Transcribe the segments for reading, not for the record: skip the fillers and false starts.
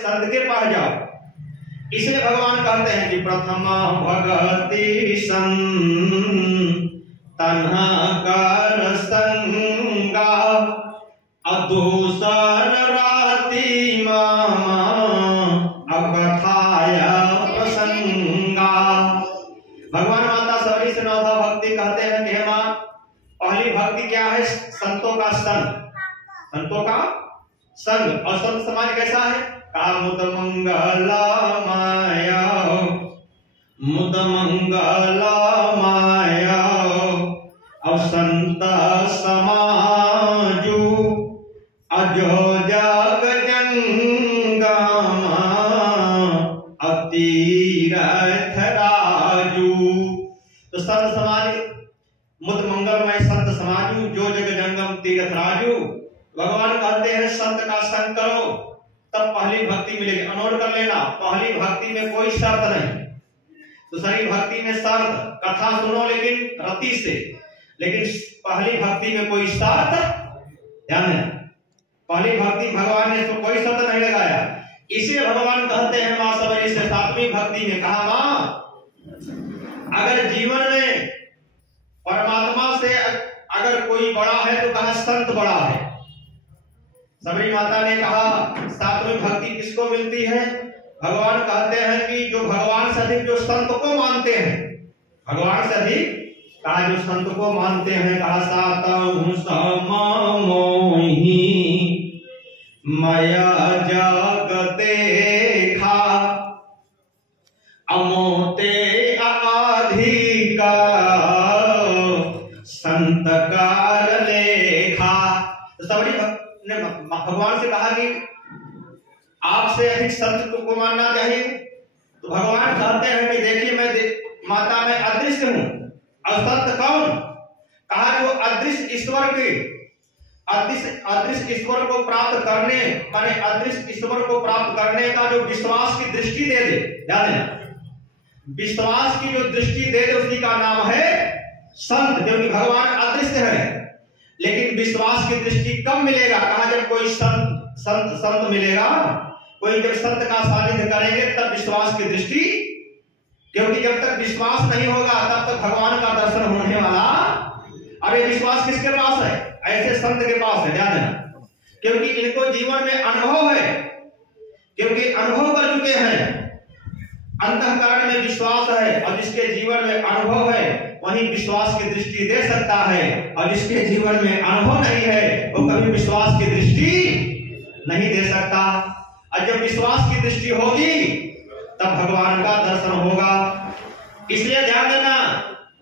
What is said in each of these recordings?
संत के पास जाओ। इसलिए भगवान कहते हैं कि प्रथम भगति तन्हा कर संगा अदूसर राति मामा अकथाय प्रसंगा। भगवान माता सबरी से नौथा भक्ति कहते हैं कि मां पहली भक्ति क्या है? संतों का संग, संतों का संग। और संत समाज कैसा है? मुद मंगलमय मुद मंगलमय और संत समाजु अजो जग जंगम अतीरथ राजू। तो संत समाज मुद मंगलमय संत समाजू जो जग जंगम तीर्थ राजू। भगवान कहते हैं संत का संग करो तब पहली भक्ति मिलेगी। अनोट कर लेना, पहली भक्ति में कोई शर्त नहीं। दूसरी भक्ति में शर्त, कथा सुनो लेकिन रति से, लेकिन पहली भक्ति में कोई शर्त ध्यान है। पहली भक्ति भगवान ने तो कोई शर्त नहीं लगाया। इसीलिए भगवान कहते हैं मां सबरी से सातवीं भक्ति में कहा मां अगर जीवन में परमात्मा से अगर कोई बड़ा है तो कहा संत बड़ा है। सबरी माता ने कहा सातवीं भक्ति किसको मिलती है? भगवान कहते हैं कि जो भगवान से अधिक जो संत को मानते हैं, भगवान से अधिक कहा जो संत को मानते हैं। कहा सातम समोहि मया जग देखा अमोते अधिका संत कार लेखा। तो सबरी ने भगवान से कहा कि आपसे अधिक संत को मानना चाहिए। तो भगवान कहते हैं कि देखिए मैं माता में अदृश्य हूं और संत कौन? कहा जो अदृश्य ईश्वर के अदृश्य ईश्वर को प्राप्त करने माने अदृश्य ईश्वर को प्राप्त करने का जो विश्वास की दृष्टि दे दे, ध्यान देना, विश्वास की जो दृष्टि दे दे उसी का नाम है संत। क्योंकि भगवान अदृश्य है लेकिन विश्वास की दृष्टि कब मिलेगा? कहा जब कोई संत मिलेगा, कोई जब संत का सानिध्य करेंगे तब विश्वास की दृष्टि। क्योंकि जब तक विश्वास नहीं होगा तब तक भगवान का दर्शन होने वाला। अरे विश्वास किसके पास है? ऐसे संत के पास है, ध्यान देना। क्योंकि इनको जीवन में अनुभव है, क्योंकि अनुभव कर चुके हैं। अंतःकरण में विश्वास है और जिसके जीवन में अनुभव है वही विश्वास की दृष्टि दे सकता है, और जिसके जीवन में अनुभव नहीं है वो कभी विश्वास की दृष्टि नहीं दे सकता। और जब विश्वास की दृष्टि होगी तब भगवान का दर्शन होगा। इसलिए ध्यान देना,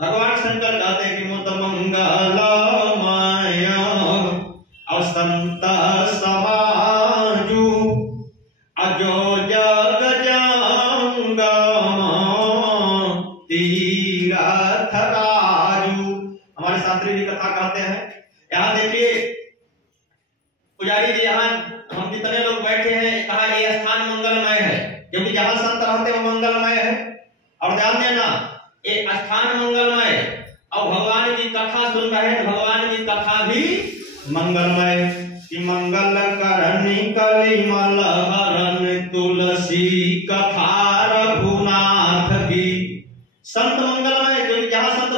भगवान शंकर कहते हैं कि मुद मंगलमय और संत समाजु अजो जग जंगम तीरथ राजू। हमारे शास्त्री जी कथा कहते हैं। यहाँ देखिए पुजारी जी, यहाँ हम जितने लोग बैठे हैं कहा ये स्थान मंगलमय है, क्योंकि जहां संत रहते वो मंगलमय है। और ध्यान देना ये स्थान मंगलमय और भगवान की कथा सुन रहे हैं, भगवान की कथा भी मंगलमय। कि मंगल करनी कलिमल हरण तुलसी कथा रघुनाथ की। संत मंगलमय क्योंकि जहां संत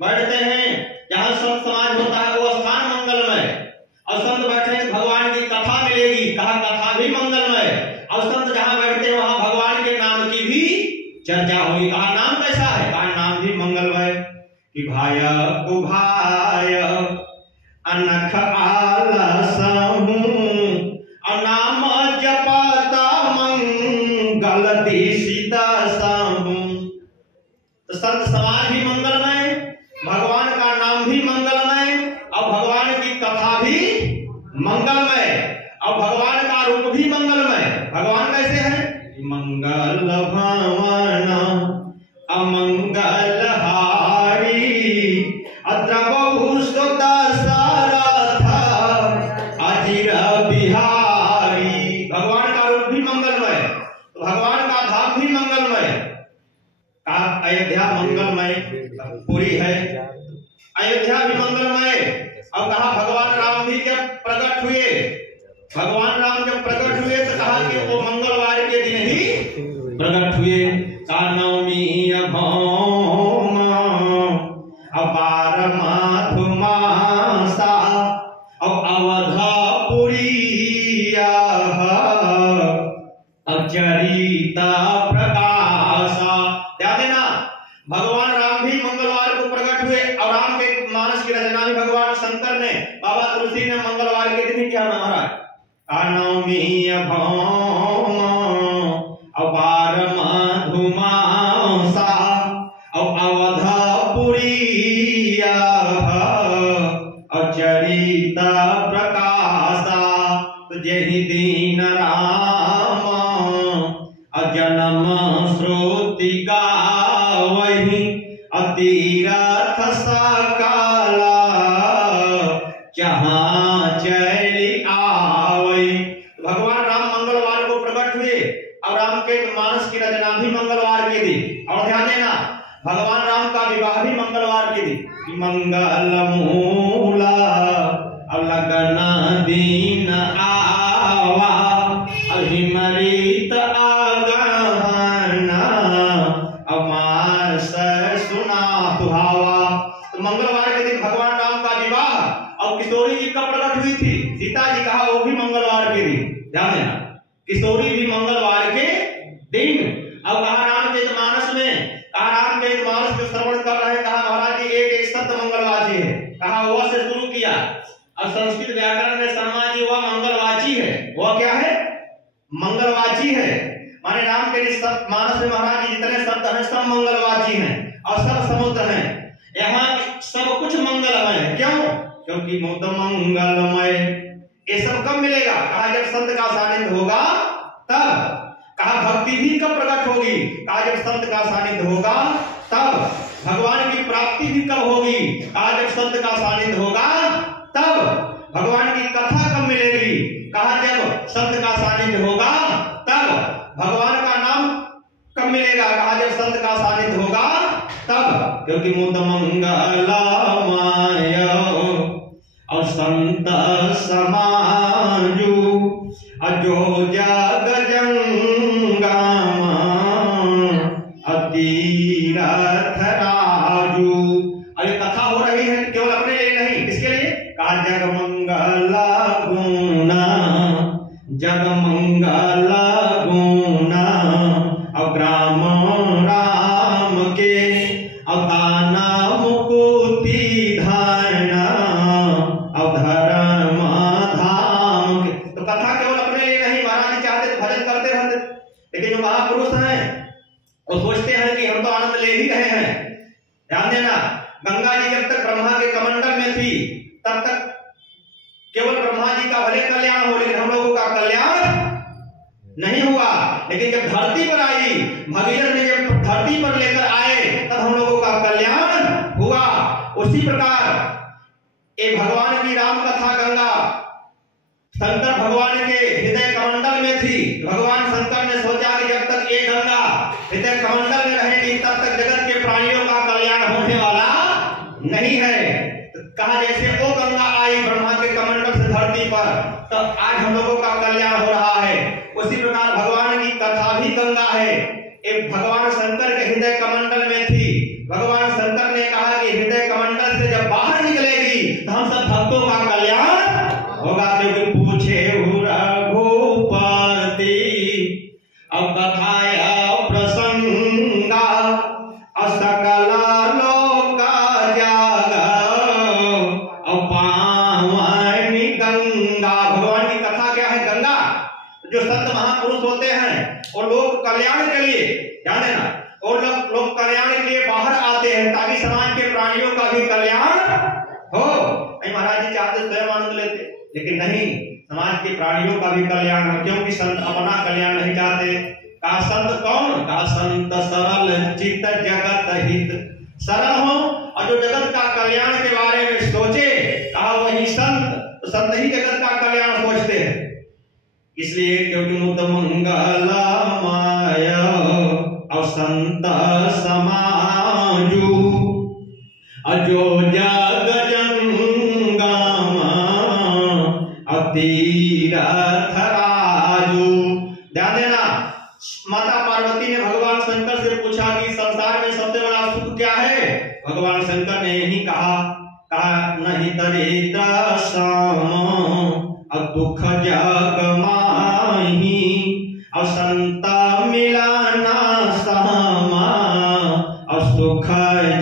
बैठते हैं, जहां संत समाज होता है वो स्थान मंगलमय। और संत बैठे हैं भगवान की कथा मिलेगी, कहा कथा भी मंगलमय। और संत जहां बैठते हैं वहां भगवान के नाम की भी चर्चा होगी। कहा नाम कैसा है? कहा नाम भी मंगलमय। कि भाय कुभाय अनख आलसहु अनाम जपता मंगल दिसिता सहु। तो संत समाज भी मंगलमय, भगवान का नाम भी मंगलमय और भगवान की कथा भी मंगलमय और भगवान का रूप भी मंगलमय। भगवान कैसे है? मंगल भवन अमंगल हारी अद्रवहु सुत दशरथ अजिर बिहारी। भगवान का रूप भी मंगलमय तो भगवान का धाम भी मंगलमय। अयोध्या मंगलमय पूरी है, अयोध्या भी मंगलमय। और कहा भगवान राम भी जब प्रकट हुए, भगवान राम जब प्रकट हुए तो कहा कि वो मंगल प्रकट हुए। का नवमी भौम अपार मधुमासा और अवधपुरिया अचरिता प्रकाशा। ध्यान देना, भगवान राम भी मंगलवार को प्रकट हुए और राम के मानस की रचना भी भगवान शंकर ने, बाबा तुलसी ने मंगलवार के दिन किया महाराज। नवमी भौम अपार मधुमासा और अवधपुरिया अचरिता प्रकाशा। तो जहि दीन राम अजन्म श्रुति गावहि अतीरथ सकला जहाँ चली आवई। भगवान राम मंगलवार को प्रकट हुए और राम के मानस की रचना भी मंगलवार की थी। और ध्यान देना, भगवान राम का विवाह भी मंगलवार की थी। मंगल मूला अब लगन दीन आवा अभिमरित आगना अमास सुना सुहावा। तो मंगलवार के दिन भगवान राम का विवाह और किशोरी जी का प्रकट हुई थी। सीता जी कहा वो भी मंगलवार के दिन। ध्यान देना, किशोरी भी मंगलवार के दिन। अब कहा रामचरितमानस में, कहा रामचरितमानस को श्रवण कर रहे, कहा महाराज जी एक एक शब्द मंगलवाची है। कहा वह से शुरू किया। अब संस्कृत व्याकरण में शर्मा जी वह मंगलवाची है। वह क्या है? मंगलवाची है। माने रामचरितमानस में महाराज जी जितने शब्द हैं सब मंगलवाची हैं और सब समुद्र हैं। यहाँ सब कुछ मंगलमय है। क्यों? क्योंकि मुद मंगलमय। ये सब कब मिलेगा? कहा जब संत का सानिध्य होगा तब। कहा भक्ति भी कब प्रकट होगी? कहा जब संत का सानिध्य होगा तब। भगवान की प्राप्ति भी कब होगी? कहा जब संत का सानिध्य होगा तब। भगवान की कथा कब मिलेगी? कहा जब संत का सानिध्य होगा तब। भगवान का नाम कब मिलेगा? कहा जब संत का सानिध्य होगा तब। क्योंकि मुद मंगलमय और संत समाजु अजो जग जंगम अतीरथ राजू। अरे कथा हो रही है केवल अपने लिए नहीं, किसके लिए? कहा जग मंगल गुना, जग मंगल गुना और ग्राम राम के अवताना मुकुति धाना और धर्म धाम के। तो कथा केवल अपने लिए नहीं, महाराज जी चाहते तो भजन करते रहते, लेकिन जो महापुरुष हैं वो सोचते हैं कि हम तो आनंद ले ही रहे हैं। ध्यान देना, गंगा जी जब तक ब्रह्मा के कमंडल में थी तब तक केवल ब्रह्मा जी का भले कल्याण हो, लेकिन हम लोगों का कल्याण नहीं हुआ। लेकिन जब धरती पर आई, भगीरथ ने जब धरती पर लेकर आए तब हम लोगों का कल्याण हुआ। उसी प्रकार एक भगवान की राम कथा गंगा शंकर भगवान के हृदय कमंडल में थी। भगवान शंकर ने सोचा कि जब तक ये गंगा हृदय कमंडल में रहेगी तब तक जगत के प्राणियों का कल्याण होने वाला नहीं है। तो कहा जैसे वो गंगा आई ब्रह्मा के कमंडल से धरती पर, तो आज हम लोगों का कल्याण हो रहा है। उसी प्रकार भगवान की कथा भी गंगा है। एक भगवान शंकर के हृदय कमंडल में थी। भगवान शंकर ने कहा कि हृदय कमंडल से जब बाहर निकलेगी तो हम सब भक्तों का कल्याण होगा। क्योंकि पूछे रघुपति अब कथाया प्रसंगा असकल लोक जागा पावनी गंगा। भगवान की कथा क्या है? गंगा। जो संत महापुरुष होते हैं और लोक कल्याण के लिए, ध्यान देना, और लोक कल्याण के लिए बाहर आते हैं ताकि समाज के प्राणियों का भी कल्याण हो। महाराज जी चाहते स्वयं आनंद लेते, लेकिन नहीं, समाज के प्राणियों का भी कल्याण हो। क्योंकि संत अपना कल्याण नहीं चाहते। कहा संत कौन? कहा संत सरल चित्त जगत हित। सरल हो और जो जगत का कल्याण के बारे में सोचे, कहा वही संत। तो संत ही जगत का कल्याण सोचते हैं। इसलिए क्योंकि मुद मंगलमय और संत समाजु अजो जग जंगम अतीरथ राजू। ध्यान देना, माता पार्वती पार्वती ने भगवान शंकर से पूछा कि संसार में सबसे बड़ा सुख क्या है? भगवान शंकर ने यही कहा नहीं दरिद्र सम दुख जग माही और संत मिलाना समा और सुख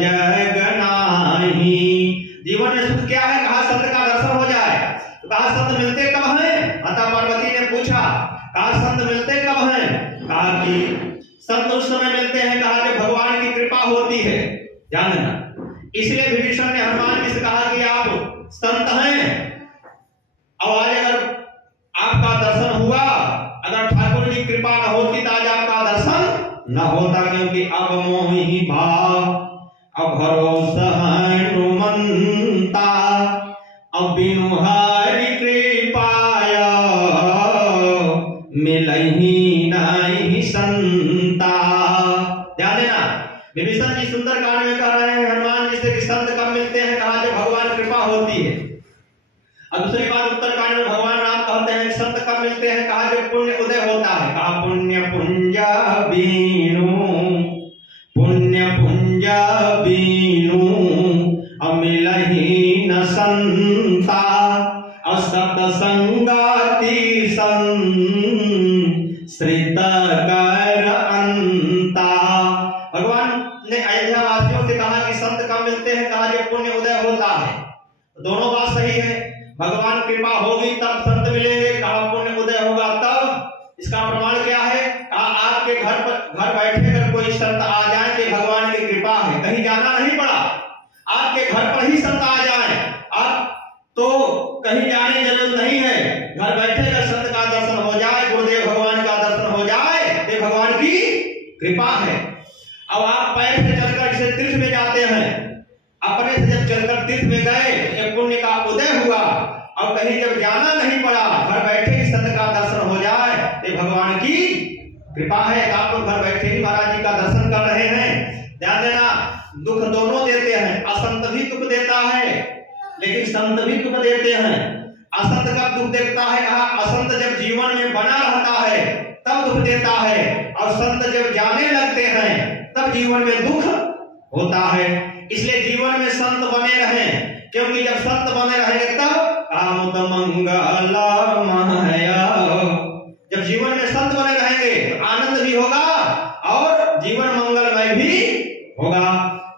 जग नाही। जीवन में सुख क्या है? कहा संत का दर्शन हो जाए। तो कहा संत मिलते कब हैं? माता पार्वती ने पूछा। कहा संत मिलते कब हैं? कहा कि संत उस समय मिलते हैं कहा जब भगवान की कृपा होती है। ध्यान देना। इसलिए विभीषण ने हनुमान जी से कहा कि आप संत हैं और आज अगर आपका दर्शन हुआ, अगर ठाकुर जी कृपा न होती तो आज आपका दर्शन न होता, क्योंकि अब मोहि भाव अब भरोसा हनुमंता अब बिनु हरि कृपाया मिलहि नहीं संता। ध्यान देना। विभीषण जी सुंदर कांड में कह रहे हैं हनुमान जी से कि संत कब मिलते हैं? कहा जब भगवान कृपा होती है। और दूसरी बात उत्तर कांड में भगवान राम कहते हैं संत कब मिलते हैं? कहा जब पुण्य उदय होता है। कहा पुण्य पुंजा बीनु पुण्य पुंजा बीनु अमिलहि न संता और सतसंगाति श्रित कर अंता। भगवान ने अयोध्या वासियों से कहा कि संत कब मिलते हैं? कहा जब पुण्य उदय होता है। दोनों बात सही है। भगवान कृपा होगी तब संत मिलेंगे, कहा पुण्य उदय होगा तब। इसका प्रमाण क्या है? कहा आपके घर बैठे कर कोई संत आ जाए कि भगवान की कृपा है, कहीं जाना नहीं पड़ा, आपके घर पर ही संत आ जाए, आप तो कहीं जाने की जरूरत नहीं है। घर बैठे कर संत का दर्शन हो जाए, गुरुदेव भगवान का दर्शन हो जाए, ये भगवान की कृपा है। अब आप पैर से चलकर इसे तीर्थ में जाते हैं, अपने से जब चलकर तीर्थ में गए एक पुण्य का उदय हुआ, और कहीं जब जाना नहीं पड़ा, घर बैठे ही संत का दर्शन हो जाए, ये भगवान की कृपा है। आप लोग घर बैठे ही महाराज जी का दर्शन कर रहे हैं। ध्यान देना। दुख दोनों देते हैं। असंत भी दुख देता है लेकिन संत भी दुख देते हैं। असंत कब दुख देता है? कहा असंत जब जीवन में बना रहता है तब दुख देता है, और संत जब जाने लगते हैं तब जीवन में दुख होता है। इसलिए जीवन में संत बने रहें, क्योंकि जब संत बने रहेंगे तब आमुद मंगल महया। जब जीवन में संत बने रहेंगे तो आनंद भी होगा और जीवन मंगलमय भी होगा,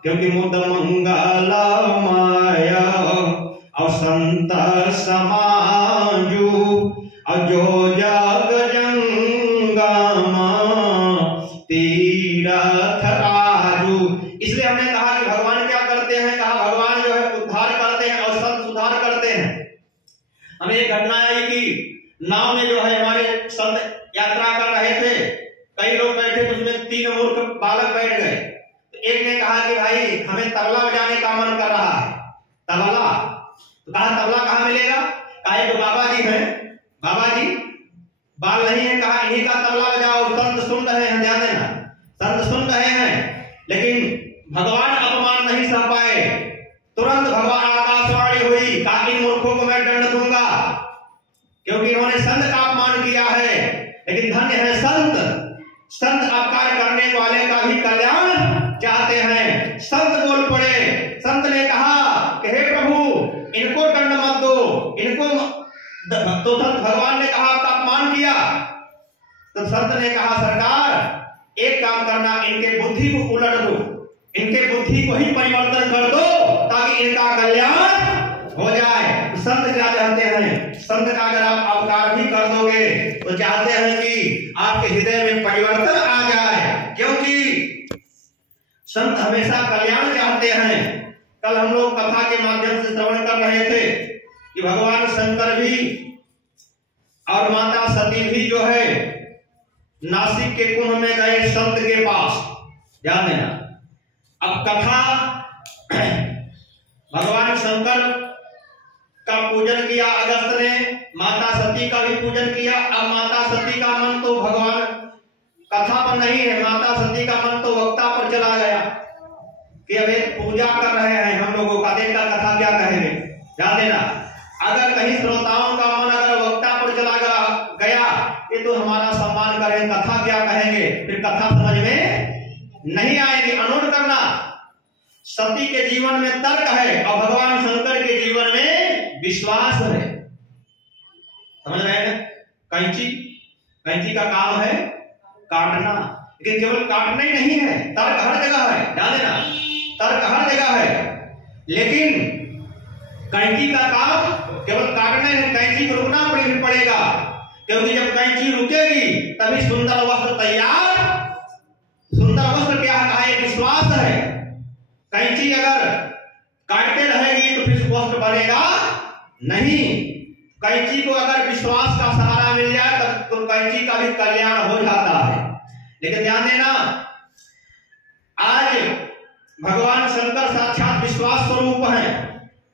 क्योंकि मुद मंगल माया और संत समाजू और जो जग जंगमा तीरथ राजू। इसलिए हमने कहा कि भगवान क्या करते हैं? कहा भगवान जो है उद्धार करते हैं और संत सुधार करते हैं। हमें एक घटना आई कि नाव में जो है हमारे संत यात्रा कर रहे थे, कई लोग बैठे तो उसमें 3 मूर्ख बालक बैठ गए। तो एक ने कहा कि भाई हमें तबला बजाने का मन कर रहा है। तबला? तो कहा तबला कहाँ मिलेगा? कहा जो बाबा जी हैं, बाबा जी बाल नहीं है, कहा इन्हीं का तबला बजाओ। संत सुन रहे हैं, ध्यान देना, संत सुन रहे हैं, लेकिन भगवान अपमान नहीं सह पाए। तुरंत भगवान आकाशवाणी हुई, कहा इन मूर्खों को मैं दंड दूंगा, क्योंकि इन्होंने संत का अपमान किया है। लेकिन धन्य है संत, संत अपकार करने वाले का भी कल्याण चाहते हैं। संत बोल पड़े। संत ने कहा कि हे प्रभु इनको दंड मत दो, इनको। तो संत भगवान ने कहा आपका अपमान किया। तो संत ने कहा सरकार एक काम करना, इनके बुद्धि को उलट दो, इनके बुद्धि को ही परिवर्तन कर दो ताकि इनका कल्याण हो जाए। संत क्या चाहते हैं? संत का अगर आप अपकार भी कर दोगे तो चाहते हैं कि आपके हृदय में परिवर्तन आ जाए, क्योंकि संत हमेशा कल्याण चाहते हैं। कल हम लोग कथा के माध्यम से श्रवण कर रहे थे कि भगवान शंकर भी और माता सती भी जो है नासिक के कुंभ में गए संत के पास। ध्यान देना। अब कथा भगवान शंकर का पूजन किया अगस्त ने, माता सती का भी पूजन किया। अब माता सती का मन तो भगवान कथा पर नहीं है, माता सती का मन तो वक्ता पर चला गया कि अब एक पूजा कर रहे हैं हम लोगों का, देखकर कथा क्या कहेंगे। ध्यान देना। अगर कहीं श्रोताओं का मन अगर वक्ता पर चला गया ये तो हमारा सम्मान का करें, कथा क्या कहेंगे, फिर कथा समझ में नहीं आएगी। अनोट करना, सती के जीवन में तर्क है और भगवान शंकर के जीवन में विश्वास है। समझ रहे हैं? कैंची का काम है काटना, लेकिन केवल काटना ही नहीं है, तर्क हर जगह है। ध्यान देना, तर्क हर जगह है, लेकिन कैंची का काम केवल काटना है। कैंची को रुकना पड़ेगा, क्योंकि जब कैंची रुकेगी तभी सुंदर वस्त्र तैयार। सुंदर वस्त्र क्या है? विश्वास है। कैंची अगर काटते रहेगी तो फिर वस्त्र बनेगा नहीं। कैंची को अगर विश्वास का सहारा मिल जाए तब तो कैंची का भी कल्याण हो जाता है। लेकिन ध्यान देना, आज भगवान शंकर साक्षात विश्वास स्वरूप हैं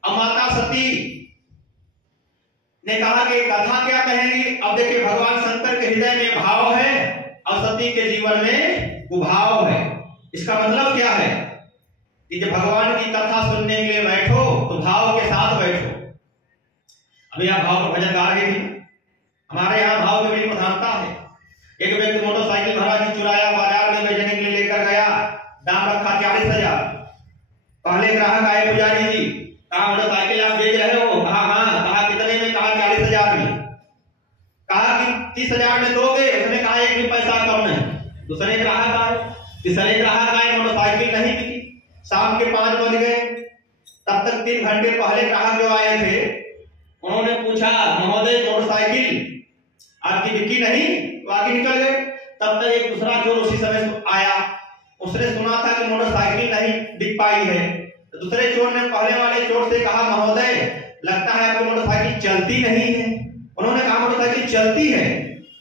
और माता सती ने कहा कि कथा क्या कहेंगी। अब देखिए, भगवान शंकर के हृदय में भाव है और सती के जीवन में कुभाव है। इसका मतलब क्या है कि जब भगवान की कथा सुनने के लिए बैठो तो भाव के साथ बैठो। अभी आप भाव का भजन गा रहे थे, हमारे यहाँ भाव की बड़ी प्रधानता है। एक व्यक्ति मोटरसाइकिल महाराज चुराया, बाजार में बेचने के लिए लेकर गया, दाम रखा 40,000। पहले ग्राहक आए, पुजारी जी कहा मोटरसाइकिल आप बेच रहे हो? कहा हाँ। कहा कितने में? कहा 40,000 में। कहा कि 30,000 में दोगे? उसने कहा एक भी पैसा कम नहीं। दूसरे ग्राहक आए, तीसरे ग्राहक आए, मोटरसाइकिल नहीं बिकी। शाम के 5 बज गए, तब तक 3 घंटे पहले ग्राहक जो आए थे उन्होंने पूछा, महोदय मोटरसाइकिल आपकी बिकी नहीं? तो आगे निकल गए। तब तक एक दूसरा चोर उसी समय आया, उसने सुना था कि मोटरसाइकिल नहीं बिक पाई है। तो दूसरे चोर ने पहले वाले चोर से कहा, महोदय लगता है आपकी मोटरसाइकिल चलती नहीं है। उन्होंने कहा मोटरसाइकिल चलती है।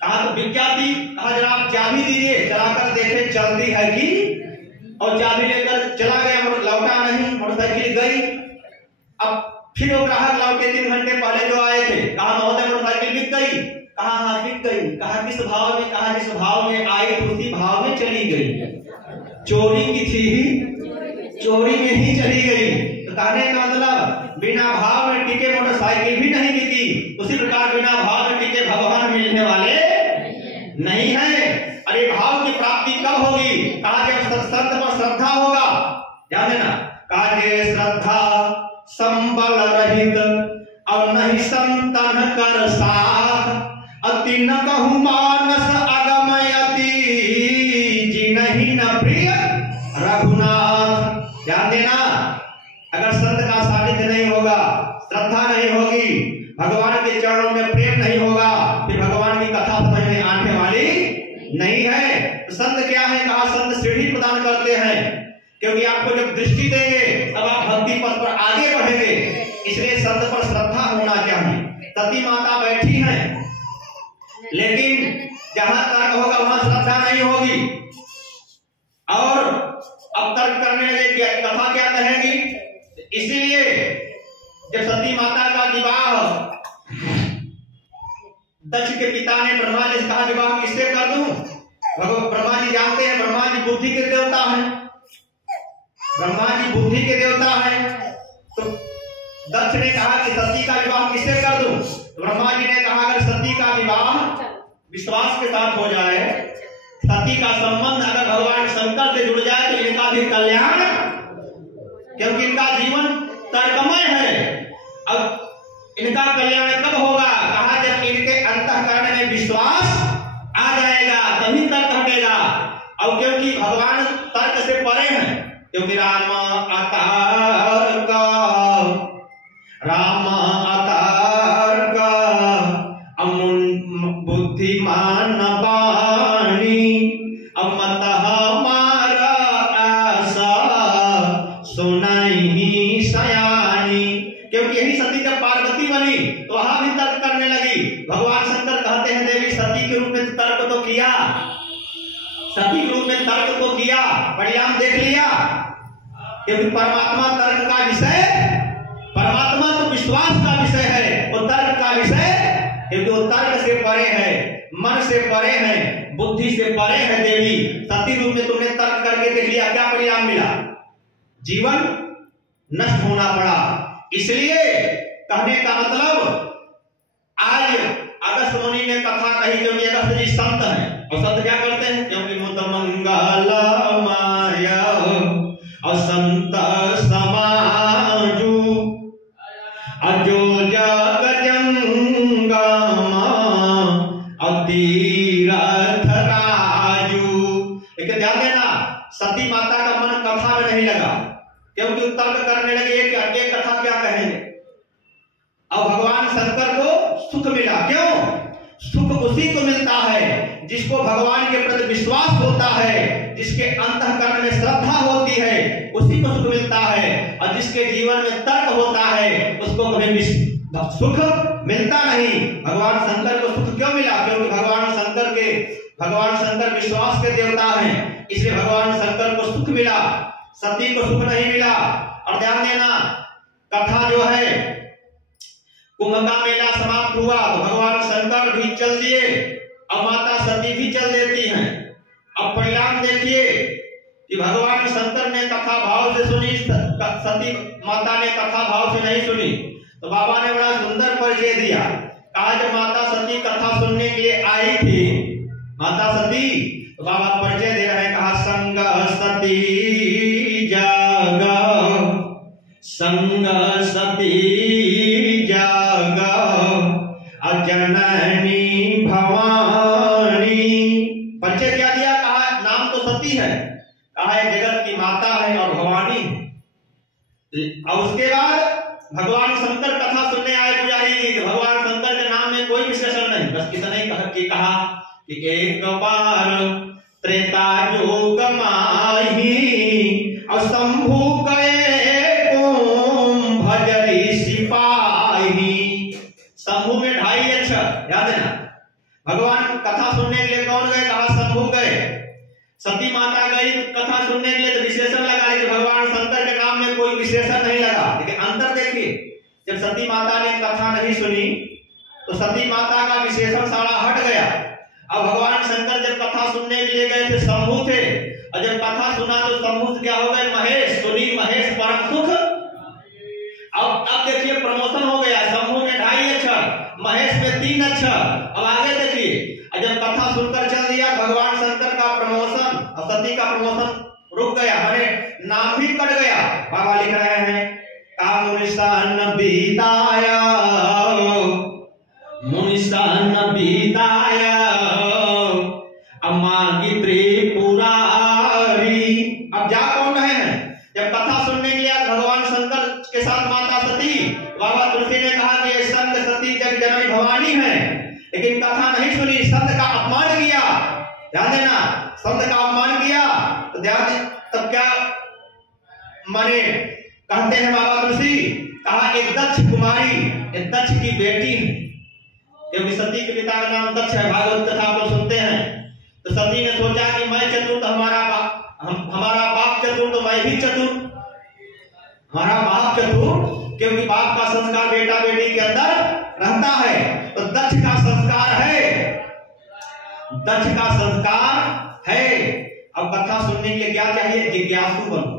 कहा तो बिक जाती। कहा जरा आप चाबी दीजिए, चलाकर देखे चलती है कि। और चाबी लेकर चला गया, लौटा नहीं, मोटरसाइकिल गई। अब फिर वो ग्राहक लौटे 3 घंटे पहले जो आए थे, कहा महोदय मोटरसाइकिल बिक गई? कहा हाँ बिक गई। कहा किस भाव में? कहा जिस भाव में आई उसी भाव में चली गई। चोरी की थी, चोरी में ही चली गई। तो कहने का मतलब बिना भाव में टिके मोटरसाइकिल भी नहीं बिकी, उसी प्रकार बिना भाव में टिके भगवान मिलने वाले नहीं है। अरे भाव की प्राप्ति कब होगी? कहा जब संत पर श्रद्धा होगा। ध्यान देना, कहा जे श्रद्धा संबल रहित और नहीं संतन कर साथ, अति न कहूँ मानस अगमयति जिनहि न प्रिय रघुनाथ। ध्यान देना, अगर संत का सानिध्य नहीं होगा, श्रद्धा नहीं होगी, भगवान के चरणों में प्रेम नहीं होगा, फिर भगवान की कथा समझ में आने वाली नहीं है। तो संत क्या है? कहा संत सीढ़ी प्रदान करते हैं, क्योंकि आपको जब दृष्टि देंगे तब आप भक्ति पथ पर आगे बढ़ेंगे। इसलिए संत पर श्रद्धा होना चाहिए। सती माता बैठी हैं, लेकिन जहां तर्क होगा वहां श्रद्धा नहीं होगी। और अब तर्क करने लगे कि कथा क्या कहेंगी। इसलिए जब सती माता का विवाह दक्ष के पिता ने ब्रह्मा जी से कहा, विवाह किससे कर दूं? ब्रह्मा जी जानते हैं, ब्रह्मा जी बुद्धि के देवता हैं, ब्रह्मा जी बुद्धि के देवता हैं। तो दक्ष ने कहा कि सती का विवाह किससे कर दूं? तो ब्रह्मा जी ने कहा अगर सती का विवाह विश्वास के साथ हो जाए, सती का संबंध अगर भगवान शंकर से जुड़ जाए तो इनका भी कल्याण, क्योंकि इनका जीवन तर्कमय है। अब इनका कल्याण कब होगा? कहा जब इनके अंतःकरण में विश्वास आ जाएगा तभी तर्क हटेगा। और क्योंकि भगवान तर्क से परे हैं, क्योंकि राम अतार्क अमुन बुद्धिमान बाणी अमत हमारा आशा सुनहि सयानी। क्योंकि यही सती जब पार्वती बनी तो वहां भी तर्क करने लगी। भगवान शंकर कहते हैं देवी सती के रूप में तर्क तो किया, सती के रूप में तर्क तो किया, परिणाम देख लिया। क्योंकि परमात्मा तर्क का विषय, परमात्मा तो विश्वास का विषय है, वो तर्क का विषय, क्योंकि वो तर्क से परे है, मन से परे है, बुद्धि से परे है। देवी सती रूप में तुमने तर्क करके देख लिया, क्या परिणाम मिला? जीवन नष्ट होना पड़ा। इसलिए कहने का मतलब आज अगस्त मुनि ने कथा कही, क्योंकि अगस्त जी संत हैं और संत क्या करते हैं? क्योंकि मुत मंगलमय असंत समाजू अजो जग जंगमा तीरथ राजू। लेकिन ध्यान देना, सती माता का मन कथा में नहीं लगा, क्योंकि तर्क करने लगे कि अगले कथा क्या कहेंगे। अब भगवान शंकर को सुख मिला। क्यों? सुख उसी को मिलता है जिसको भगवान के प्रति विश्वास होता है, जिसके अंतःकरण में श्रद्धा होती है, उसी को सुख मिलता है। और जिसके जीवन में तर्क होता है उसको कभी सुख मिलता नहीं। भगवान शंकर को सुख क्यों मिला? क्योंकि भगवान शंकर विश्वास के देवता हैं, इसलिए भगवान शंकर को सुख मिला, सती को सुख नहीं मिला। और ध्यान देना, कथा जो है, कुंभ का मेला समाप्त हुआ तो भगवान शंकर भी चल दिए और माता सती भी चल देती हैं। अब परिणाम देखिए कि भगवान शंकर ने कथा भाव से सुनी, सती माता ने कथा भाव से नहीं सुनी। तो बाबा ने बड़ा सुंदर परिचय दिया। कहा जब माता सती कथा सुनने के लिए आई थी, माता सती, तो बाबा परिचय दे रहे हैं। कहा संग सती जाग, संग सती जाग अजननी भवानी। परिचय क्या दिया? कहा नाम तो सती है, कहा है जगत की माता है और भवानी। और उसके बाद भगवान शंकर कथा सुनने आए पुजारी जी। तो भगवान शंकर के नाम में कोई विशेषण नहीं, बस किसने कहा कि एक बार त्रेता युग माही और शंभु गए भजरी सिपाही। शंभु में 2.5 अक्षर याद है ना। भगवान कथा सुनने के लिए कौन गए? कहा शंभु गए। सती माता गई कथा सुनने के लिए तो विशेषण लगा, लेकिन भगवान शंकर के नाम में कोई विशेषण नहीं लगा। लेकिन अंतर देखिए, जब सती माता ने कथा नहीं सुनी तो सती माता का विशेषण सारा हट गया। अब भगवान शंकर जब कथा सुनने के लिए गए थे शंभु थे, और जब कथा सुना तो शंभु क्या हो गए? महेश। सुनी महेश परम सुख। अब देखिए प्रमोशन हो गया। शंभु में 2.5 अक्षर, महेश में 3 अक्षर। अब आगे देखिए, जब कथा सुनकर चल दिया भगवान शंकर का प्रमोशन और सती का प्रमोशन रुक गया, माने नाम भी कट गया। बाबा लिख रहे हैं मुनिसन बीताया, मुनिसन बीताया अम्मा की त्रिपुरारी। अब जा कौन रहे हैं? जब कथा सुनने के लिए भगवान शंकर के साथ माता सती, बाबा तुलसी ने कहा कि संत सती जग जननी भवानी है, लेकिन कथा नहीं सुनी, संत का अपमान किया। ध्यान देना, संत का अपमान किया तो ध्यान, तब क्या माने कहते हैं बाबा तुलसी? कहा एक दक्ष कुमारी, एक दक्ष की बेटी, क्योंकि सती के पिता का नाम दक्ष है, भागवत कथा को सुनते हैं। तो सती ने सोचा कि मैं चतुर तो हमारा बाप चतुर तो मैं भी चतुर, हमारा बाप चतुर, क्योंकि बाप का संस्कार बेटा बेटी के अंदर रहता है। तो दक्ष का संस्कार है, दक्ष का संस्कार है। अब कथा सुनने के लिए क्या चाहिए? जिज्ञासु बनो।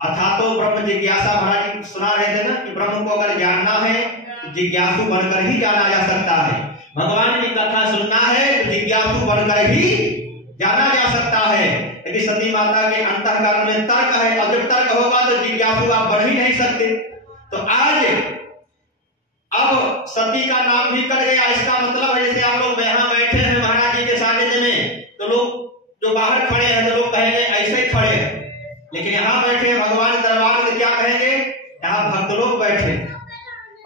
अथा तो ब्रह्म जिज्ञासा, महाराज जी सुना रहे थे ना कि ब्रह्म को अगर जानना है तो जिज्ञासु बनकर ही जाना जा सकता है। भगवान की कथा सुनना है तो जिज्ञासु बनकर ही जाना जा सकता है। यदि सती माता के अंतःकरण में तर्क है, और जब तर्क होगा तो जिज्ञासु आप बढ़ ही नहीं सकते। तो आज अब सती का नाम भी कट गया। इसका मतलब है जैसे आप लोग यहाँ बैठे हैं महाराज जी के सानिध्य में, तो लोग जो बाहर खड़े हैं तो लोग कहेंगे ऐसे खड़े हैं, लेकिन यहाँ बैठे हैं भगवान दरबार में क्या कहेंगे? यहाँ भक्त लोग बैठे,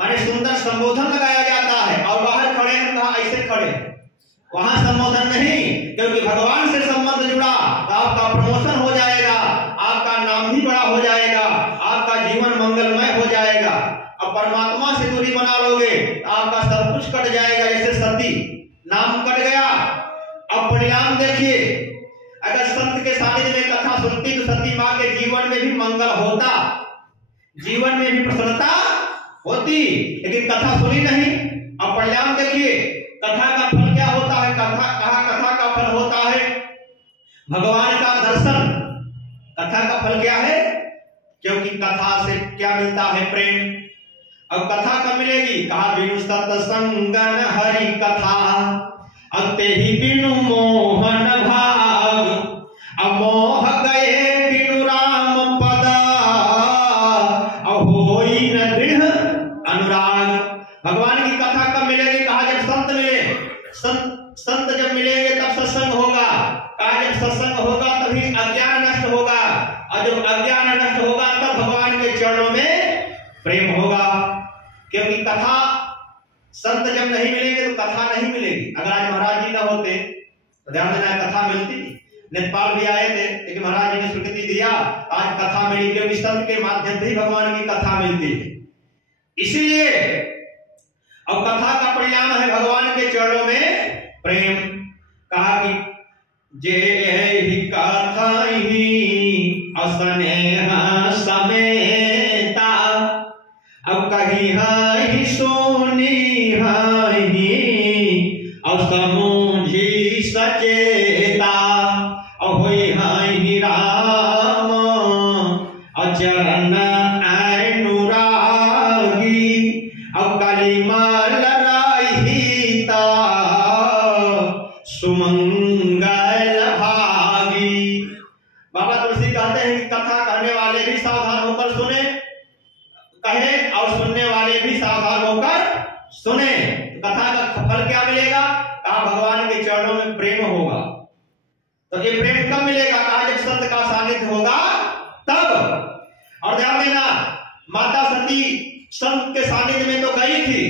माने सुंदर संबोधन लगाया जाता है। और बाहर खड़े हैं कहा ऐसे खड़े, वहां संबोधन नहीं, क्योंकि भगवान से संबंध जुड़ा तो आपका प्रमोशन हो जाएगा, आपका नाम भी बड़ा हो जाएगा, आपका जीवन मंगलमय हो जाएगा। अब परमात्मा से दूरी बना लोगे तो आपका सब कुछ कट जाएगा। जैसे सती नाम कट गया। अब परिणाम देखिए, अगर संत के सानिध्य में कथा सुनती तो सती माँ के जीवन में भी मंगल होता, जीवन में भी प्रसन्नता होती, लेकिन कथा सुनी नहीं। अब परिणाम देखिए, कथा का फल क्या होता है? कथा का फल होता है भगवान का दर्शन। कथा का फल क्या है? क्योंकि कथा से क्या मिलता है? प्रेम। अब कथा कब मिलेगी? कहा बिनु सत्संगन हरि कथा, अब ते ही बिनु मोहन भाग, अब मोह गए बिनु राम पदा, अब होई न दृढ़ अनुराग। भगवान की कथा कब मिलेगी? कहा जब संत मिले। संत जब मिलेंगे तब सत्संग होगा। कहा जब सत्संग होगा तभी अज्ञान नष्ट होगा, और जब अज्ञान नष्ट होगा तब भगवान के चरणों में प्रेम होगा। क्योंकि कथा, संत जब नहीं मिलेंगे तो कथा नहीं मिलेगी। अगर आज महाराज जी न होते तो ध्यान देना, कथा मिलती थी। नेतपाल भी आए थे लेकिन महाराज जी ने स्वीकृति दिया, आज कथा मिली, क्योंकि संत के माध्यम से ही भगवान की कथा मिलती है। इसीलिए अब कथा का परिणाम है भगवान के चरणों में प्रेम। कहा कि जे ही कथा ही असनेह समेता, अब कही है सोनी है और समूझी सचेता, अब हुई है राम अचरण अनुरागी, अब कलिमल रहिता सुमंगल भागी। बाबा तुलसी कहते हैं कि कथा कहने वाले भी सावधान होकर सुने, कहे और सुनने वाले भी सावधान होकर सुने। कथा का फल क्या मिलेगा? कहा भगवान के चरणों में प्रेम होगा। तो ये प्रेम कब मिलेगा? कहा जब संत का सानिध्य होगा तब। और ध्यान देना, माता सती संत के सानिध्य में तो गई थी,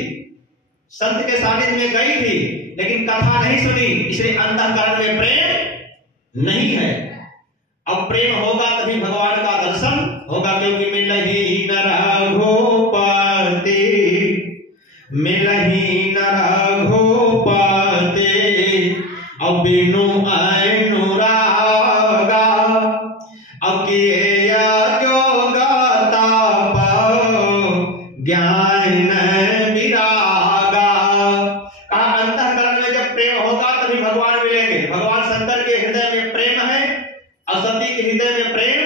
संत के सानिध्य में गई थी, लेकिन कथा नहीं सुनी, इसलिए अंतःकरण में प्रेम नहीं है। अब प्रेम होगा तभी भगवान का दर्शन होगा। क्योंकि मिलही न रघुपति, मिलही न रघुपति, अब बिनु अनुरागा, अब किए जोगता ज्ञान विरागा। कहा अंतःकरण में जब प्रेम होगा तभी भगवान मिलेंगे। भगवान शंकर के हृदय में प्रेम है और सती के हृदय में प्रेम,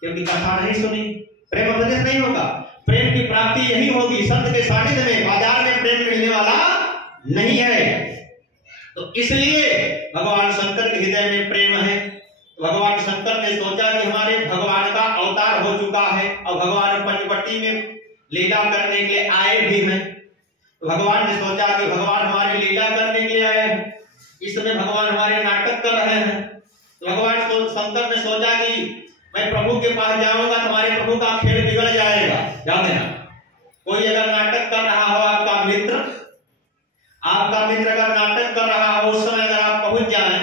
क्योंकि कथा नहीं सुनी, प्रेम उपदेश नहीं होगा। प्रेम की प्राप्ति यही होगी संत के सानिध्य में। बाजार में प्रेम मिलने वाला नहीं है। तो इसलिए भगवान शंकर के हृदय में प्रेम है। भगवान शंकर ने सोचा कि हमारे भगवान का अवतार हो चुका है और भगवान पंचवटी में लीला करने के लिए आए भी हैं। तो भगवान ने सोचा कि भगवान हमारी लीला करने के लिए आए हैं, इस समय भगवान हमारे नाटक कर रहे हैं। तो भगवान शंकर ने सोचा कि मैं प्रभु के पास जाऊंगा तो हमारे प्रभु का खेल बिगड़ जाएगा। ध्यान देना, कोई अगर नाटक कर रहा हो, आपका मित्र अगर नाटक कर रहा हो, उस समय अगर आप पहुंच जाएं,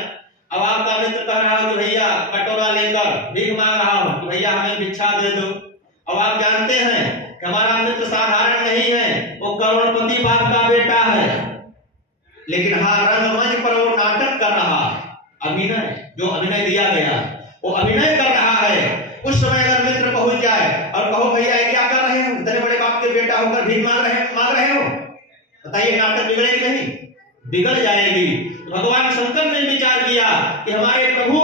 अब आपका मित्र कह रहा हो कि भैया कटोरा लेकर भीख मांग रहा हो कि भैया हमें भिक्षा दे दो। अब आप जानते हैं कि हमारा मित्र साधारण नहीं है, वो करोड़पति बाप का बेटा है, लेकिन हाँ रंगमंच पर वो नाटक कर रहा है, अभिनय, जो अभिनय दिया गया वो अभिनय कर रहा है। उस समय अगर मित्र पहुंच जाए और कहो भैया ये क्या कर रहे हो, इतने बड़े बाप के बेटा होकर भीख मांग रहे हो, बताइए नाटक बिगड़ेगी नहीं? बिगड़ जाएगी। तो भगवान शंकर ने विचार किया कि हमारे प्रभु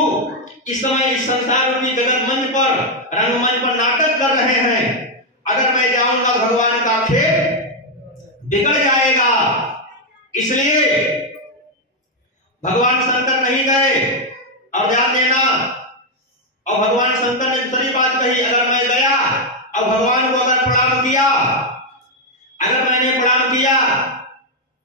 इस समय इस संसार रूपी जगत मंच पर, रंगमंच पर नाटक कर रहे हैं, अगर मैं जाऊंगा तो भगवान का खेल बिगड़ जाएगा। इसलिए भगवान शंकर नहीं गए। और ध्यान देना, और भगवान शंकर ने दूसरी बात कही, अगर मैं गया और भगवान को अगर प्रणाम किया, अगर मैंने प्रणाम किया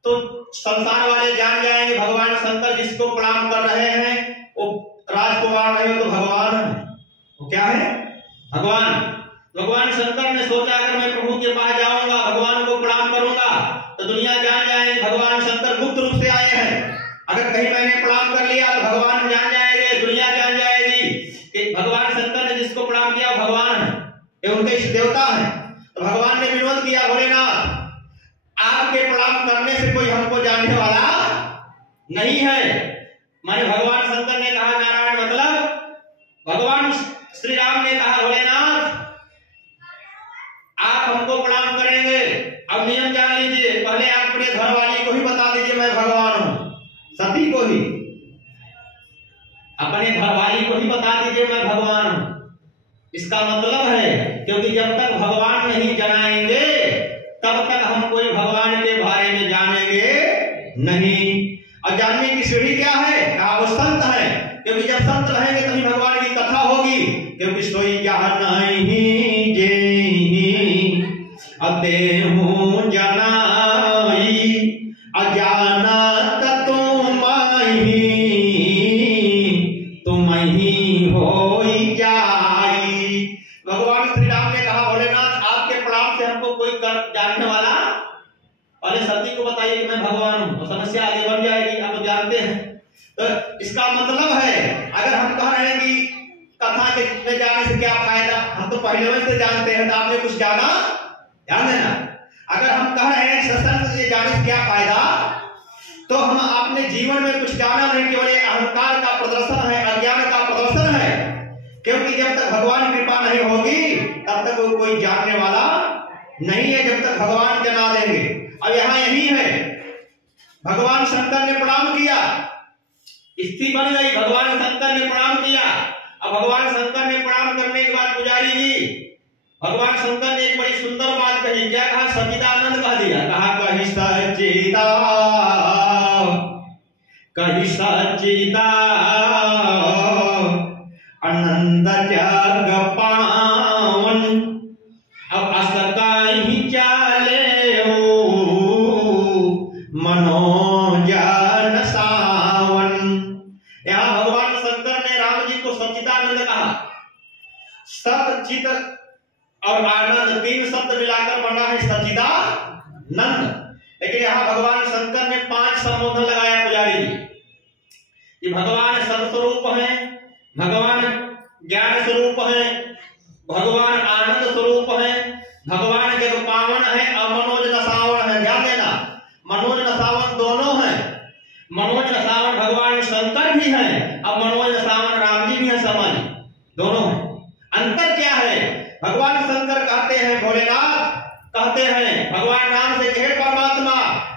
तो संसार वाले जान जाएंगे भगवान शंकर जिसको प्रणाम कर रहे हैं वो राजकुमार नहीं हो तो भगवान है। वो क्या है? भगवान। भगवान शंकर ने सोचा अगर मैं प्रभु के पास जाऊंगा, भगवान को प्रणाम करूंगा तो दुनिया जान जाएगी भगवान शंकर गुप्त रूप से आए हैं। अगर कहीं मैंने प्रणाम कर लिया तो भगवान जान जाएंगे, दुनिया जान जाएगी कि भगवान शंकर ने जिसको प्रणाम किया भगवान है, ये उनके इष्ट देवता है। तो भगवान ने विनोद किया, भोलेनाथ आपके प्रणाम करने से कोई हमको जानने वाला नहीं है। माने भगवान शंकर ने कहा नारायण, मतलब भगवान श्री राम ने कहा भोलेनाथ आप हमको प्रणाम करेंगे। अब नियम जान लीजिए, पहले आप अपने घर वाली को ही बता दीजिए मैं भगवान हूं, सती को ही, अपने घर वाली को ही बता दीजिए मैं भगवान हूं। इसका मतलब है क्योंकि जब तक भगवान नहीं जनाएंगे तब तक हम कोई भगवान के बारे में जानेंगे नहीं। और और जानने की सीढ़ी क्या है? कहा वो संत है, क्योंकि जब संत रहेंगे तभी भगवान की कथा होगी। क्योंकि सोई जहाँ नहीं जेहि अदेहु जनाई अजानत तुम ही होई जाई। भगवान श्री राम ने कहा भोलेनाथ आपके प्रणाम से हमको कोई जानने वाला, पहले सती को बताइए कि मैं भगवान हूं, तो समस्या आगे बढ़ जाएगी। आप तो जानते हैं। तो इसका मतलब है अगर हम कह रहे हैं कि कथा में जाने से क्या फायदा, हम तो पहले से जानते हैं, तो आपने कुछ जाना, ध्यान देना। अगर हम कह रहे हैं सत्संग से जाने से क्या फायदा, तो हम अपने जीवन में कुछ जाना नहीं, केवल अहंकार का प्रदर्शन है, अज्ञान का प्रदर्शन है। क्योंकि जब तक भगवान की कृपा नहीं होगी तब तक वो कोई जानने वाला नहीं है, जब तक भगवान जना देंगे। अब यहाँ यही है, भगवान शंकर ने प्रणाम किया, स्थिति बन गई, भगवान शंकर ने प्रणाम किया। अब भगवान शंकर ने प्रणाम करने के बाद पुजारी जी, भगवान शंकर ने एक बड़ी सुंदर बात कही। क्या कहा? सच्चिदानंद कह दिया। कहा कही सच्चिदा, कही सच्चिदा आनंद जग पावन, अब असकाई चाले मनोजन सावन। यहाँ भगवान शंकर ने राम जी को सच्चिदानंद कहा। सचित और आनंद तीन शब्द मिलाकर बना है सच्चिदानंद। लेकिन यहाँ भगवान शंकर ने 5 संबोधन लगाया पुजारी जी कि भगवान सत्स्वरूप है, भगवान ज्ञान स्वरूप है, भगवान आनंद स्वरूप है, भगवान जग पावन है और मनोज नसावन है। ध्यान देना, मनोज नसावन दोनों है। मनोज नसावन भगवान शंकर भी है और मनोज नसावन राम जी भी है, समझ दोनों है। अंतर क्या है? भगवान शंकर कहते हैं, भोलेनाथ कहते हैं भगवान राम से कहे परमात्मा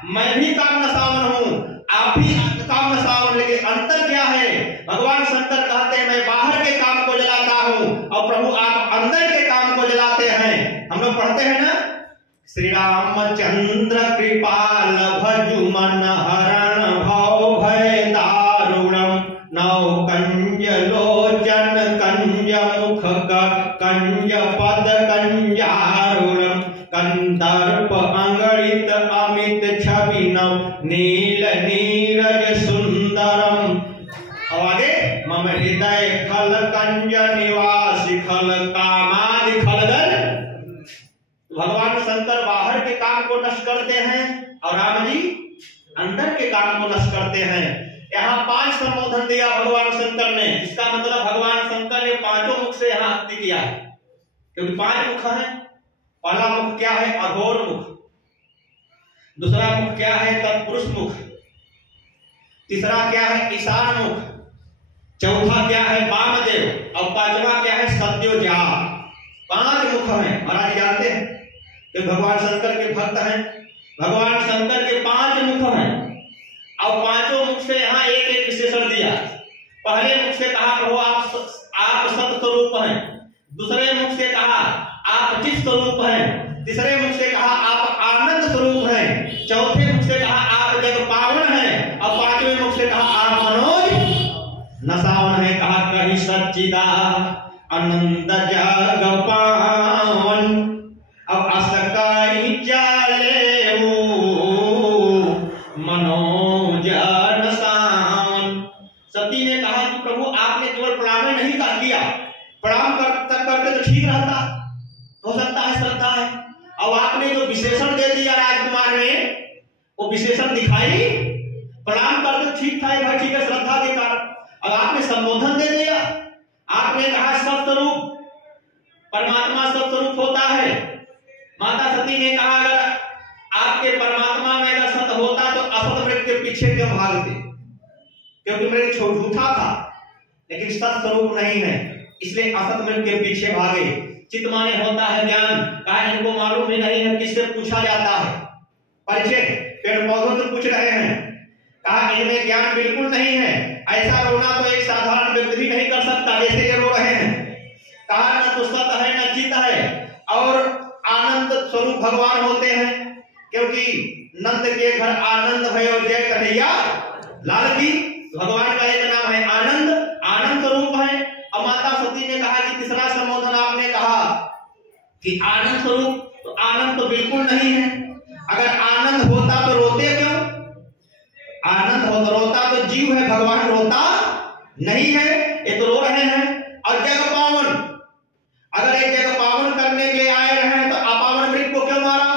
मैं भी काम नसावन हूँ, आप भी काम नसावन। लेकिन अंतर क्या है? भगवान शंकर कहते हैं मैं बाहर के काम को जलाता हूँ और प्रभु आप अंदर के काम को जलाते हैं। हम लोग पढ़ते हैं ना, श्री रामचंद्र कृपाल भजु मन हरण भव भय दारुणम नौ कंज लोचन कंज मुख कंज पद कंजारुणम कंदर्प अंगड़ित अमित छविनम नील नीरज सुंदरम। और आगे मम हृदय खल कंज निवासी खल कामादि खलदल। भगवान शंकर बाहर के काम को नष्ट करते हैं और राम जी अंदर के काम को नष्ट करते हैं। यहाँ 5 संबोधन दिया भगवान शंकर ने। इसका मतलब भगवान शंकर ने 5 मुख से यहाँ स्तुति किया है, क्योंकि 5 मुख है। पहला मुख क्या है? अघोर मुख। दूसरा मुख क्या है? तत्पुरुष मुख। तीसरा क्या है? ईशान मुख। चौथा क्या है? वामदेव। और 5वां क्या है? सत्योजा। 5 मुख हैं। महाराज जानते हैं कि भगवान शंकर के भक्त हैं। भगवान शंकर के 5 मुख हैं और 5 मुख से यहाँ एक विशेषण दिया। पहले मुख से कहा प्रभु आप सत्य स्वरूप हैं। दूसरे मुख से कहा आप चित स्वरूप हैं। तीसरे मुख से कहा आप आनंद स्वरूप हैं। चौथे मुख से कहा आप जग पावन हैं और 5वें मुख से कहा आप मनोज नसावन है। कहा कही सच्चिदा आनंद जग पावन अब असकाई जाले मनोजन सावन। सती ने कहा कि प्रभु आपने केवल प्रणाम नहीं किया, प्रणाम करते तो ठीक रहता, हो सकता है श्रद्धा है। और आपने जो विशेषण दे दिया राजकुमार ने, वो विशेषण दिखाई, प्रणाम करते ठीक था, भाई ठीक है श्रद्धा के कारण। अब आपने संबोधन दे दिया, आपने कहा सत्स्वरूप, परमात्मा सत्स्वरूप होता है। माता सती ने कहा अगर आपके परमात्मा में अगर सत होता तो असत मृग के पीछे क्यों भागते? क्योंकि मृग झूठा था लेकिन सत स्वरूप नहीं है, इसलिए असत मृग के पीछे भागे। चित माने होता है ज्ञान। कहा इनको मालूम भी नहीं है किससे पूछा जाता है, परिचय पेड़ पौधों से पूछ रहे हैं। कहा इनमें ज्ञान बिल्कुल नहीं है, ऐसा रोना तो एक साधारण व्यक्ति भी नहीं कर सकता जैसे ये रो रहे हैं। कहा न तो सत है न चित है। और आनंद स्वरूप भगवान होते हैं, क्योंकि नंद के घर आनंद भयो जय कन्हैया लाल। कि आनंद स्वरूप, तो आनंद तो बिल्कुल नहीं है। अगर आनंद होता तो रोते क्यों? आनंद हो तो रोता तो जीव है, भगवान रोता नहीं है, ये तो रो रहे हैं। और जग पावन, अगर एक जग पावन करने के लिए आए रहे हैं तो अपावन मृग को क्यों मारा?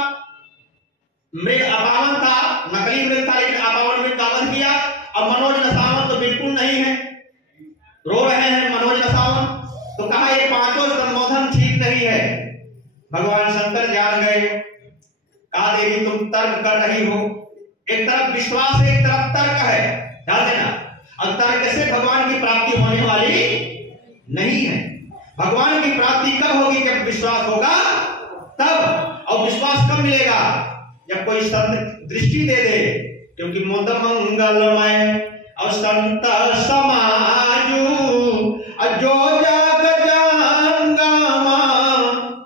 मृग अपावन था, नकली मृग था, लेकिन अपावन मृग का वध किया। और मनोज नसावन तो बिल्कुल नहीं है, रो रहे हैं मनोज नसावन। तो कहा ये पांचों संबोधन ठीक नहीं है। भगवान शंकर जान गए, कहा देवी तुम तर्क कर रही हो, एक तरफ विश्वास है, एक तरफ तर्क है, ध्यान देना। और तर्क से भगवान की प्राप्ति होने वाली नहीं है। भगवान की प्राप्ति कब होगी? जब विश्वास होगा तब। और विश्वास कब मिलेगा? जब कोई संत दृष्टि दे दे, क्योंकि मुद मंगलमय और संत समाजू जो जग जंगमा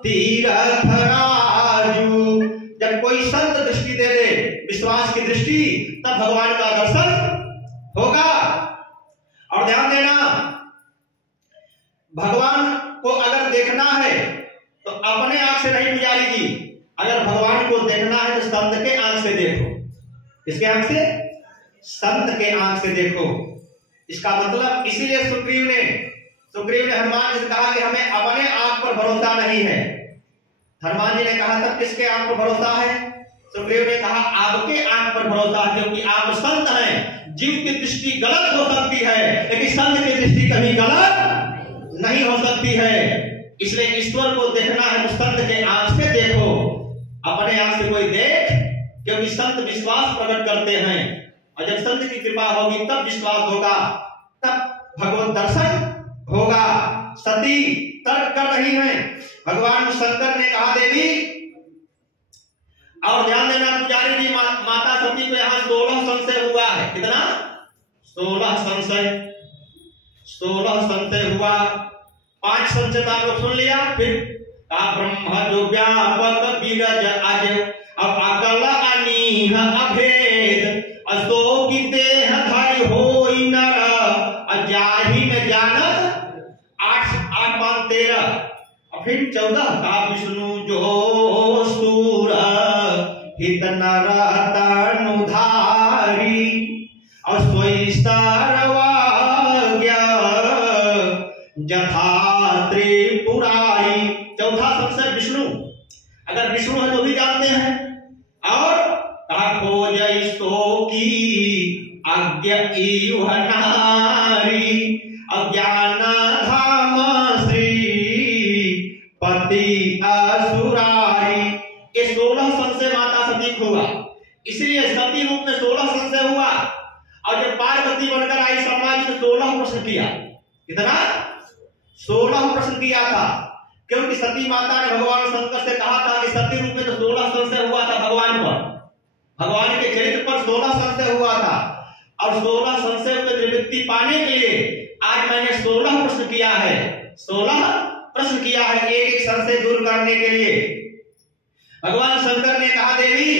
तीरथ राजू। जब कोई संत दृष्टि दे दे, विश्वास की दृष्टि, तब भगवान का दर्शन होगा। और ध्यान देना, भगवान को अगर देखना है तो अपने आंख से नहीं पुजारी जी, अगर भगवान को देखना है तो संत के आंख से देखो। किसके आंख से? संत के आंख से देखो। इसका मतलब इसीलिए सुग्रीव ने हनुमान जी से कहा कि हमें अपने आंख पर भरोसा नहीं है। हनुमान जी ने कहा तब किसके आंख पर भरोसा है? सुग्रीव ने कहा आपके आंख पर भरोसा है, क्योंकि आप संत हैं। जीव की दृष्टि गलत हो सकती है, लेकिन संत की दृष्टि कभी गलत नहीं हो सकती है। इसलिए ईश्वर को देखना है तो संत के आंख से देखो, अपने आंख से कोई देख, क्योंकि संत विश्वास प्रकट करते हैं। और जब संत की कृपा होगी तब विश्वास होगा, तब भगवत दर्शन होगा। सती तर्क कर रही हैं, भगवान शंकर ने कहा देवी, और ध्यान देना पुजारी जी, माता सती को यहाँ 16 संशय हुआ है। कितना? 16 संशय हुआ। 5 संशय तो आप लोग सुन लिया। फिर ब्रह्म जो व्यापक बीरज अज, अब अकल अनीह अभेद, असो की देह धरि होई नर, अजाहि न जानत। 8 5 13। फिर 14 का विष्णु जो सूर हित नर तनुधारी, और सोई सर्वज्ञ जथा त्रिपुरारी। 14 संशय विष्णु, अगर विष्णु है तो भी जानते हैं। और खोज सो की आज्ञा इव नारी, अज्ञान धाम श्री पति असुरारी। ये 16 संशय माता सती को हुआ, इसलिए सती रूप में 16 संशय हुआ। और जब पार्वती बनकर आई सम्मा जी ने 16 प्रश्न किया। कितना? 16 प्रश्न किया था, क्योंकि सती माता ने भगवान शंकर से कहा था कि सती रूप में तो 16 संशय हुआ था भगवान पर, भगवान के चरित्र पर 16 संशय हुआ था। और 16 संशय में निवृत्ति पाने के लिए आज मैंने 16 प्रश्न किया है, 16 प्रश्न किया है, एक एक संशय दूर करने के लिए। भगवान शंकर ने कहा देवी,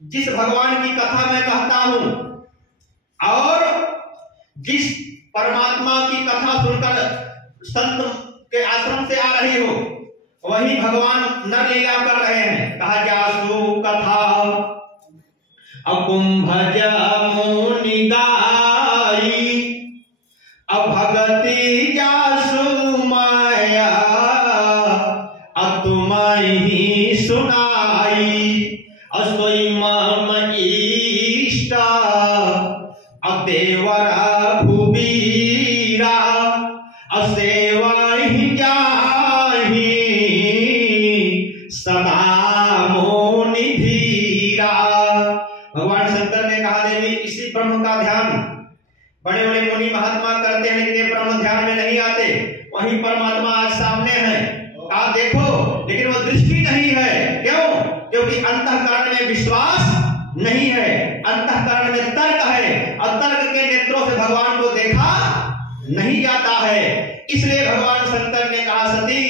जिस भगवान की कथा मैं कहता हूं और जिस परमात्मा की कथा सुनकर संत के आश्रम से आ रही हो, वही भगवान नर लीला कर रहे हैं। कहा जासु कथा अकुंभज मुनि गाई, अभगति जासु माया अतुमहि सुनाई, असोई मम इष्ट अदेवरा भुवीरा, असेवहि जाहि सदा मोनि धीरा। भगवान शंकर ने कहा देवी, इसी ब्रह्म का ध्यान बड़े बड़े मुनि महात्मा करते हैं, लेकिन ये ब्रह्म ध्यान में नहीं आते। वही परमात्मा आज सामने है, आप देखो, लेकिन वो दृष्टि नहीं है। क्यों? क्योंकि अंतःकरण में विश्वास नहीं है, अंतःकरण में तर्क है, और तर्क के नेत्रों से भगवान को देखा नहीं जाता है। इसलिए भगवान शंकर ने कहा सती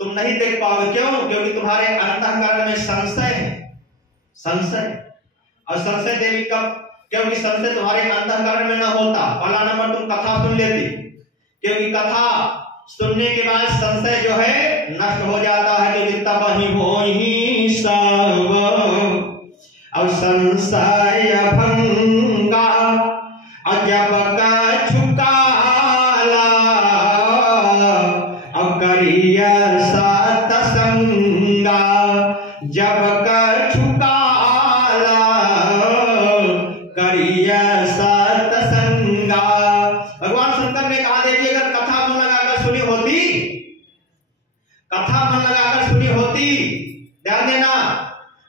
तुम नहीं देख पाओगे। क्यों? क्योंकि तुम्हारे अंतःकरण में संशय है, संशय। और संशय देवी कब? क्योंकि संशय तुम्हारे अंतःकरण में न होता, पहला नंबर तुम कथा सुन लेती, क्योंकि कथा सुनने के बाद संशय जो है नष्ट हो जाता है, क्योंकि तब ही हो ही सब और संशय भंगा अजब का छुकाला और करिया सतसंगा जब का छुकाला करिया सतसंगा। भगवान शंकर ने कहा देखिए, अगर कथा मन लगाकर सुनी होती, कथा मन लगाकर सुनी होती, ध्यान देना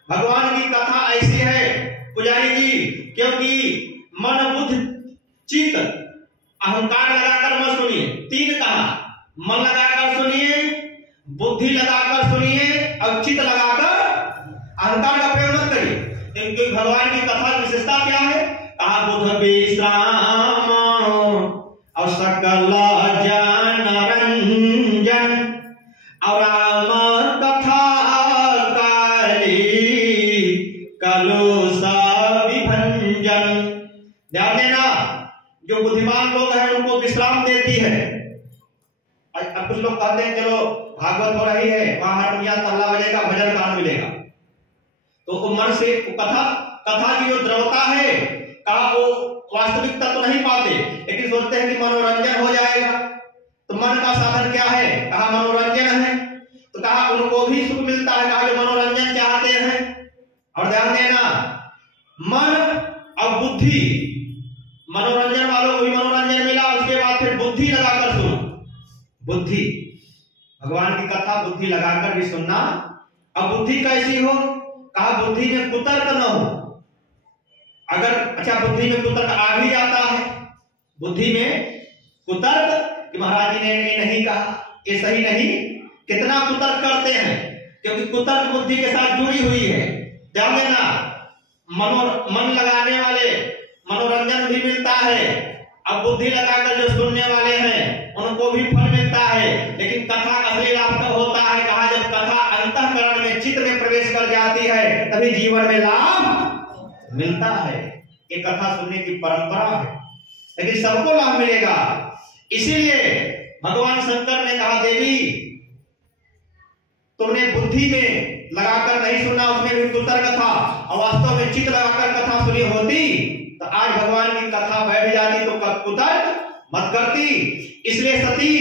भगवान की कथा ऐसी है पुजारी जी, क्योंकि मन बुद्ध चित्त अहंकार लगाकर मत सुनिए। तीन कहा, मन लगाकर सुनिए, बुद्धि लगाकर सुनिए और चित्त लगाकर अहंकार का प्रयोग मत करिए। क्योंकि भगवान की कथा की विशेषता क्या है? कहा बुद्ध विश्राम और सकल जन रंजन और राम कथा काली कलुषा विभंजन। ध्यान देना, जो बुद्धिमान लोग हैं उनको विश्राम देती है। अब कुछ लोग कहते हैं चलो भागवत हो रही है, वहां हारमोनिया तबला बजेगा, भजन गान मिलेगा, तो वो मन से कथा की जो द्रवता है, कहा वो वास्तविकता तो नहीं पाते, लेकिन सोचते हैं कि मनोरंजन हो जाएगा। तो मन का साधन क्या है? कहा मनोरंजन है। तो कहा उनको भी सुख मिलता है, कहा जो मनोरंजन चाहते हैं। और ध्यान देना, मन और बुद्धि, मनोरंजन वालों को भी मनोरंजन मिला, उसके बाद फिर बुद्धि लगाकर सुनो। बुद्धि, भगवान की कथा बुद्धि लगाकर भी सुनना। अब बुद्धि कैसी हो? कहा बुद्धि में कुतर्क न हो। अगर अच्छा बुद्धि में कुतर्क आ भी जाता है, बुद्धि में कुतर्क कि महाराज जी ने ये नहीं कहा, ये सही नहीं, कितना कुतर्क करते हैं, क्योंकि कुतर्क बुद्धि के साथ जुड़ी हुई है। ध्यान देना, मन लगाने वाले मनोरंजन भी मिलता है, अब बुद्धि लगाकर जो सुनने वाले हैं उनको भी फल मिलता है। लेकिन कथा असली लाभ कब होता है? कहा जब कथा अंतःकरण में, चित्त में प्रवेश कर जाती है, तभी जीवन में लाभ मिलता है। ये कथा सुनने की परंपरा है, लेकिन सबको लाभ मिलेगा। इसीलिए भगवान शंकर ने कहा देवी तुमने बुद्धि में लगाकर नहीं सुना, उसमें भी कुतर्क था, और वास्तव में चित्त लगाकर कथा सुनी होती तो आज भगवान की कथा बैठ जाती तो कुतर्क मत करती। इसलिए सती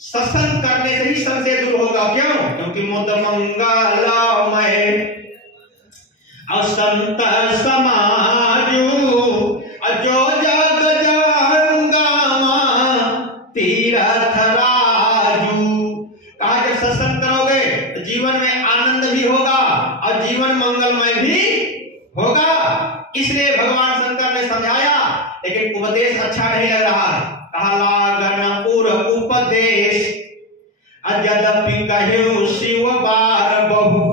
सत्संग करने से ही संशय दूर होगा। क्यों? क्योंकि मुद मंगलमय और संत समाजू जो जग जंगमा तीरथ राजू। कहा जब सत्संग करोगे तो जीवन में आनंद भी होगा और जीवन मंगलमय भी होगा। इसलिए भगवान शंकर ने समझाया, लेकिन उपदेश अच्छा नहीं लग रहा है। कहा लागन पुर उपदेश अजदपि कहे शिव बार बहु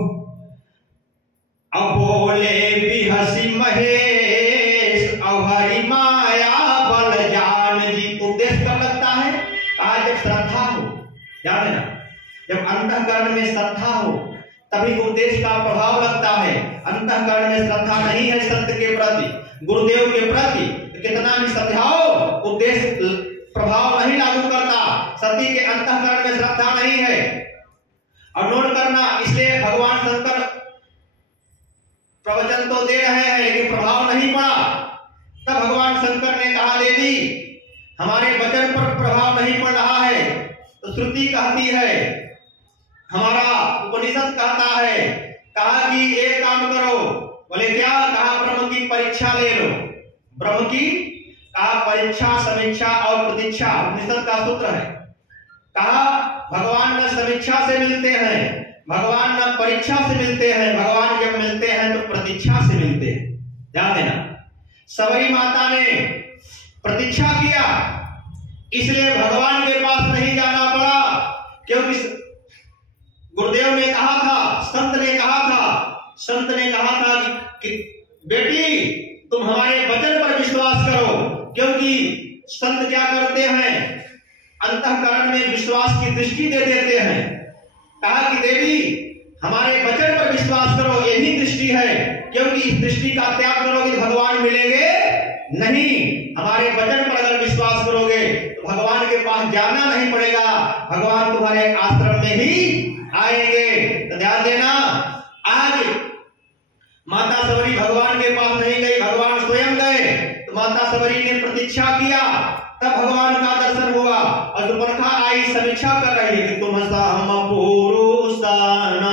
अब बोले भी हसी महेश और हरि माया बल जान जी। उपदेश कब लगता है? कहा जब श्रद्धा हो। ध्यान देना, जब अंतःकरण में श्रद्धा हो तभी उपदेश का प्रभाव लगता है। अंतःकरण में श्रद्धा नहीं है सत्य के प्रति, गुरुदेव के प्रति, तो कितना भी समझाओ उपदेश प्रभाव नहीं लागू करता। सती के अंतःकरण में श्रद्धा नहीं है। और नोट करना, इसलिए भगवान शंकर प्रवचन तो दे रहे हैं लेकिन प्रभाव नहीं पड़ा। तब भगवान शंकर ने कहा देवी हमारे वचन पर प्रभाव नहीं पड़ रहा है, तो श्रुति कहती है, हमारा उपनिषद कहता है, कहा कि एक काम करो। बोले क्या? कहा ब्रह्म की परीक्षा ले लो। ब्रह्म की कहा परीक्षा, समीक्षा और प्रतीक्षा उपनिषद का सूत्र है। कहा भगवान न समीक्षा से मिलते हैं, भगवान न परीक्षा से मिलते हैं, भगवान जब मिलते हैं तो प्रतीक्षा से मिलते हैं। ध्यान देना, सबरी माता ने प्रतीक्षा किया, इसलिए भगवान के पास नहीं जाना पड़ा, क्योंकि गुरुदेव ने कहा था, संत ने कहा था कि बेटी तुम हमारे वचन पर विश्वास करो। क्योंकि संत क्या करते हैं? अंतःकरण में विश्वास की दृष्टि दे देते हैं। कहा कि देवी हमारे वचन पर विश्वास करो, यही दृष्टि है, क्योंकि इस दृष्टि का त्याग करोगे तो भगवान मिलेंगे नहीं, हमारे वचन पर अगर विश्वास करोगे तो भगवान के पास जाना नहीं पड़ेगा, भगवान तुम्हारे आश्रम में ही आएंगे। तो ध्यान देना, आज माता सबरी भगवान के पास नहीं गई, भगवान स्वयं गए। तो माता सबरी ने प्रतीक्षा किया, तब भगवान का दर्शन हुआ। और सुपर्णखा आई समीक्षा कर रही है कि तुम सम पुरुषान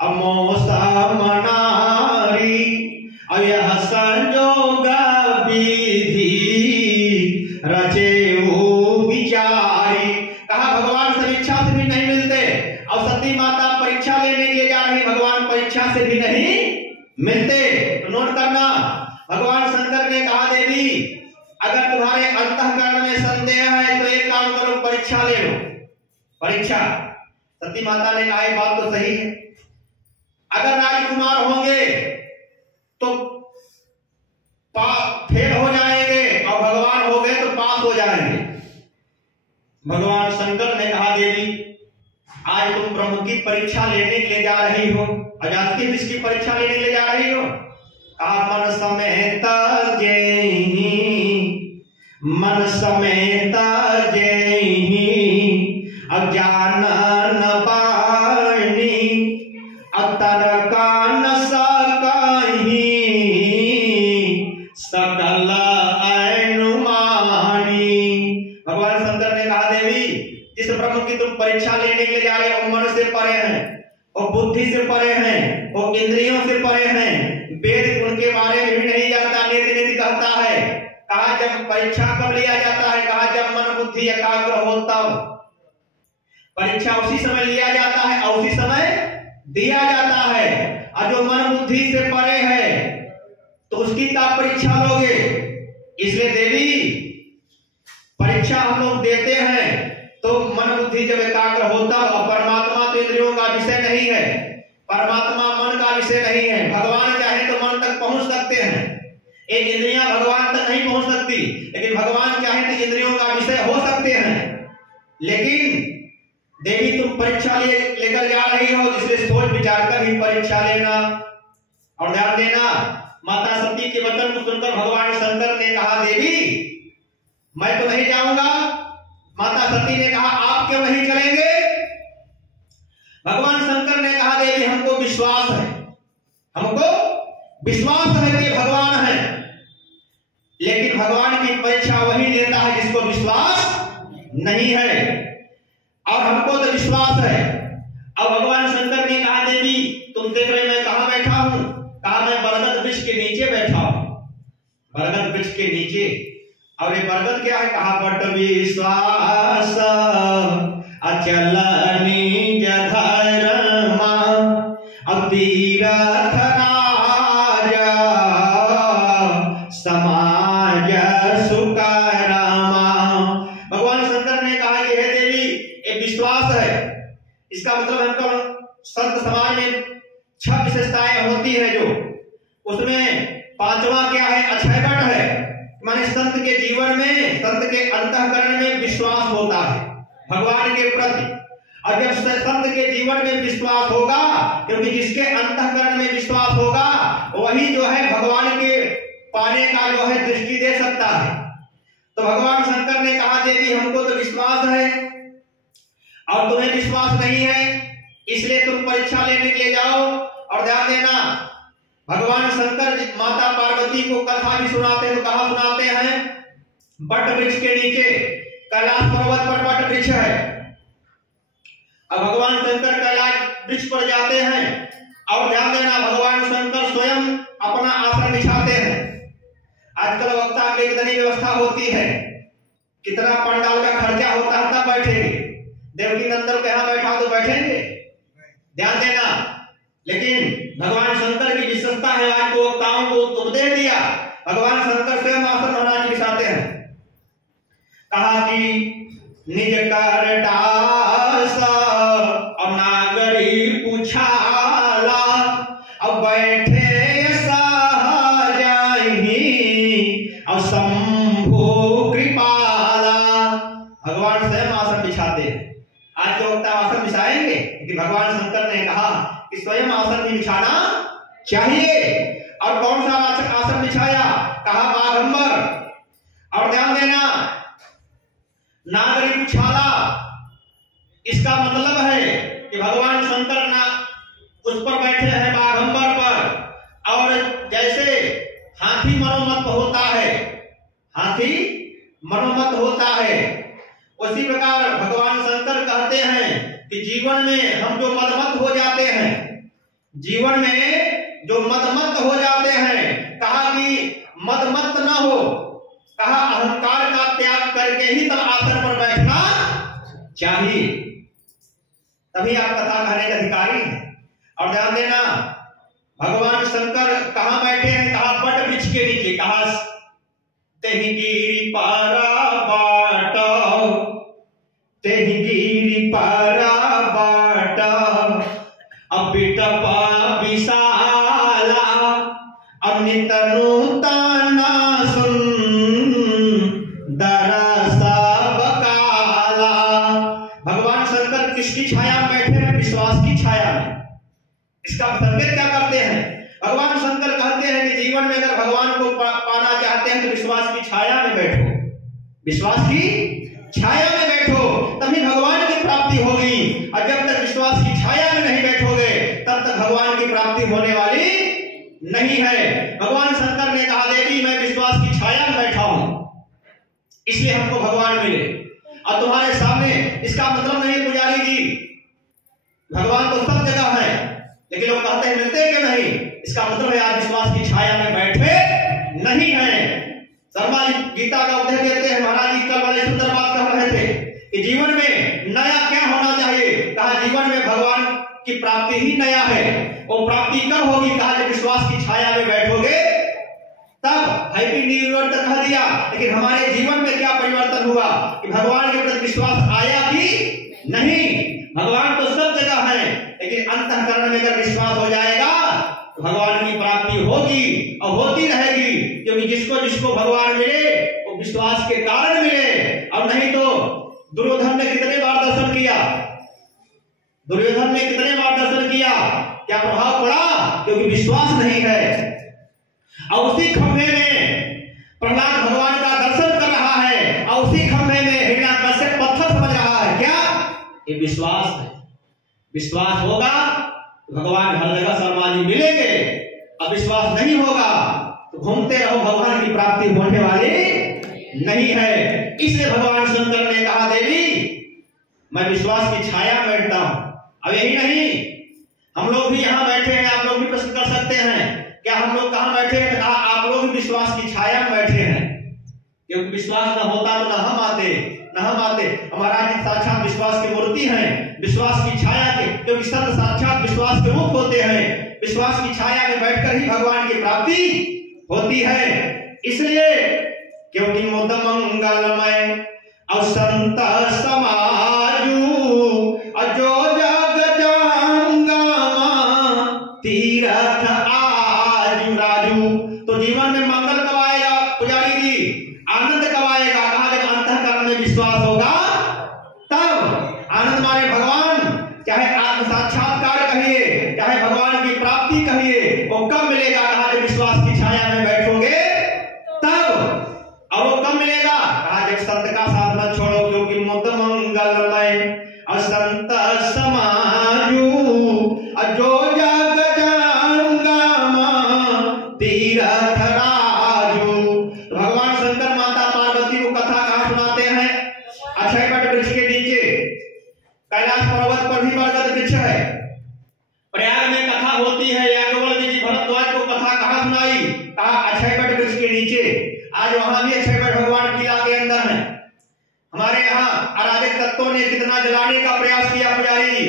अमोसम नारी अयह संजोग विधि रचे विचारी। कहा भगवान समीक्षा से भी नहीं मिलते, और सती माता परीक्षा लेने के लिए जा रही, भगवान परीक्षा से भी नहीं मिलते। तो नोट करना, भगवान शंकर ने कहा देवी अगर तुम्हारे अंतःकरण में संदेह है तो एक काम करो, परीक्षा ले लो। परीक्षा, सती माता ने कहा बात तो सही है, अगर राजकुमार होंगे तो फेल हो जाएंगे और भगवान हो गए तो पास हो जाएंगे। भगवान शंकर ने कहा देवी आज तुम ब्रह्म की परीक्षा लेने के लिए जा रही हो, अजानती किसकी परीक्षा लेने के लिए जा रही हो? मन समेत जेहि मन समेत जेहि अज्ञान न पानी अतर कान सकहि सकल अनुमानी। भगवान शंकर ने कहा देवी जिस ब्रह्म की तुम परीक्षा लेने के लिए जा रहे हो मन से परे हैं, और बुद्धि से परे हैं, और इंद्रियों से परे हैं, वेद उनके बारे में भी नहीं जानता, नेति नेति कहता है। कहा जब परीक्षा कब लिया जाता है? कहा जब मन बुद्धि एकाग्र हो तब परीक्षा उसी समय लिया जाता है और उसी समय दिया जाता है। और जो मन बुद्धि से परे है तो उसकी तब परीक्षा लोगे। इसलिए देवी परीक्षा हम लोग देते हैं तो मन बुद्धि जब एकाग्र हो तब। और परमात्मा तो इंद्रियों का विषय नहीं है, परमात्मा मन का विषय नहीं है। भगवान चाहे तो मन तक पहुंच सकते हैं, एक इंद्रियां भगवान तक नहीं पहुंच सकती, लेकिन भगवान चाहे तो इंद्रियों का विषय हो सकते हैं। लेकिन देवी तुम परीक्षा लेकर जा रही हो, इसलिए सोच विचार कर ही परीक्षा लेना। और ध्यान देना, माता सती के वचन को सुनकर भगवान शंकर ने कहा देवी मैं तो नहीं जाऊंगा। माता सती ने कहा आप क्यों नहीं चलेंगे? भगवान शंकर ने कहा देवी हमको विश्वास है, हमको विश्वास है कि भगवान है, लेकिन भगवान की परीक्षा वही लेता है जिसको विश्वास नहीं है, और हमको तो विश्वास है। अब भगवान शंकर ने कहा देवी तुम देख रहे मैं कहां बैठा हूं? कहा मैं बरगद वृक्ष के नीचे बैठा हूं, बरगद वृक्ष के नीचे। और ये बरगद क्या है? कहा बट विश्वास अचल निज धर्मा अब तीरथ राजा समाज सुकरमा। भगवान शंकर ने कहा कि हे देवी एक विश्वास है, इसका मतलब हमको संत समाज में 6 विशेषताएं होती है, जो उसमें 5वां क्या है? अक्षयवट है, माने संत के जीवन में, संत के अंतःकरण में विश्वास होता है भगवान के प्रति। और जब संत के जीवन में विश्वास होगा, क्योंकि जिसके अंतःकरण में विश्वास होगा वही जो है भगवान के पाने का जो है दृष्टि दे सकता है। तो भगवान शंकर ने कहा देवी हमको तो विश्वास है और तुम्हें विश्वास नहीं है, इसलिए तुम परीक्षा लेने के लिए जाओ। और ध्यान देना, भगवान शंकर माता पार्वती को कथा भी सुनाते हैं, तो कहा सुनाते हैं? बट वृक्ष के नीचे, कैलाश पर्वत पर बट वृक्ष है। अब भगवान शंकर कैलाश वृक्ष पर जाते हैं, और ध्यान देना भगवान शंकर स्वयं अपना आसन बिछाते हैं। आजकल वक्ता की कितनी व्यवस्था होती है, कितना पंडाल का खर्चा होता है, तब बैठेंगे। देवकी नंदन के यहाँ बैठा तो बैठेंगे, ध्यान देना। लेकिन भगवान शंकर की विशेषता है, आज को वक्ताओं को उपदेश दिया, भगवान शंकर स्वयं आसन महाराज बिछाते हैं। कहा कि निज कर डास और नागरी पूछाला अब बैठे सहजाहि और शंभु कृपाला। भगवान स्वयं आसन बिछाते हैं। आज के वक्ता आसन बिछाएंगे, लेकिन भगवान शंकर ने कहा कि स्वयं आसन भी बिछाना चाहिए। और कौन सा आसन बिछाया? कहा बाघंबर। और ध्यान देना, नागरी उछाला, इसका मतलब है कि भगवान शंकर ना उस पर बैठे हैं बाघंबर पर। और जैसे हाथी मनोमत होता है, हाथी मनोमत होता है, उसी प्रकार भगवान शंकर कहते हैं कि जीवन में हम जो मदमत हो जाते हैं, जीवन में जो मदमत हो जाते हैं, कहा कि मदमत न हो, कहा अहंकार का त्याग करके ही तब आसन पर बैठना चाहिए, तभी आप कथा कहने के अधिकारी हैं। और ध्यान देना, भगवान शंकर कहां बैठे हैं, कहा बट वृक्ष के नीचे, कहा तेहि गिरि पारा बाट, तेहि गिरि पारा बाट, अपिटपा विशाला, अमृत नूतना सुन दरसा बकाला। भगवान शंकर किसकी छाया में बैठे हैं, विश्वास की छाया में। इसका संकेत क्या करते हैं, भगवान शंकर कहते हैं कि जीवन में अगर भगवान को पाना चाहते हैं तो विश्वास की छाया में बैठो, विश्वास की छाया में बैठो, तभी भगवान की प्राप्ति होगी। और जब तक विश्वास की छाया में नहीं बैठोगे तब तक भगवान की प्राप्ति होने वाली नहीं है। भगवान शंकर ने कहा देवी मैं विश्वास की छाया में बैठा हूं, इसलिए हमको भगवान मिले। और तुम्हारे सामने, इसका मतलब नहीं पुजारी जी भगवान तो सब जगह है, लेकिन लोग कहते हैं मिलते हैं कि नहीं, इसका मतलब है आप विश्वास की छाया में बैठे नहीं हैं। शर्मा जी गीता का उपदेश देते हैं, महाराज जी कल बड़े सुंदर बात कह रहे थे कि जीवन में नया क्या होना चाहिए, कहा जीवन में भगवान की प्राप्ति ही नया है। वो प्राप्ति कब होगी, कहा जब विश्वास की छाया में बैठोगे तब। हैप्पी न्यू ईयर तक कह दिया, लेकिन हमारे जीवन में क्या परिवर्तन हुआ कि भगवान के प्रति विश्वास आया कि नहीं। भगवान तो सब जगह है, लेकिन अंतःकरण में अगर विश्वास हो जाएगा तो भगवान की प्राप्ति होगी और होती रहेगी, क्योंकि जिसको जिसको भगवान मिले वो विश्वास के कारण मिले। और नहीं तो दुर्योधन ने कितने बार दर्शन किया, दुर्योधन ने कितने बार दर्शन किया, क्या प्रभाव पड़ा, क्योंकि विश्वास नहीं है। और उसी खंभे में प्रहलाद भगवान का दर्शन कर रहा है और उसी खंभे में हिरण्याकश्यप पत्थर समझ रहा है, क्या, ये विश्वास है। विश्वास होगा तो भगवान हर जगह शर्मा जी मिलेंगे, अब विश्वास नहीं होगा तो घूमते रहो, भगवान की प्राप्ति होने वाली नहीं है। इसलिए भगवान शंकर ने कहा देवी मैं विश्वास की छाया में बैठता हूं। अब यही नहीं, हम लोग भी यहाँ बैठे हैं, आप लोग भी प्रश्न कर सकते हैं क्या हम लोग कहाँ बैठे हैं, कहा आप लोग भी विश्वास की छाया में बैठे हैं, क्योंकि विश्वास न होता तो न हम आते। हमारा जी साक्षात विश्वास की मूर्ति हैं, विश्वास की छाया के, क्योंकि संत साक्षात विश्वास के रूप होते हैं। विश्वास की छाया में बैठकर ही भगवान की प्राप्ति होती है। इसलिए क्योंकि मुद मंगलमय और संत समाजू अजो जग जाऊंगा तीरथ आजू राजू। तो जीवन में मंगल कब आएगा पुजारी जी, आनंद कब आएगा, कहा जब अंतःकरण में विश्वास होगा तब आनंद मारे भगवान, चाहे आत्म साक्षात्कार कहिए चाहे भगवान की प्राप्ति कहिए, वो कब मिलेगा, कहा जब विश्वास की छाया में बैठोगे तब। और वो कब मिलेगा, कहा जब संत का साथ मत छोड़ो, क्योंकि मुद मंगलमय असंत समाजू अजो जग जाऊंगा तीरथ राजू। तो भगवान शंकर माता पार्वती को कथा कहाँ सुनाते हैं, अक्षयवट वृक्ष के नीचे। कैलाश पर्वत पर भी बरगद वृक्ष है, प्रयाग में कथा होती है, याज्ञवल्क्य जी भरद्वाज को कथा कहाँ सुनाई, कहा अक्षयवट वृक्ष के नीचे। आज वहां भी अक्षयवट भगवान किला के अंदर है। हमारे यहाँ अराजक तत्वों ने कितना जलाने का प्रयास किया पुजारी जी,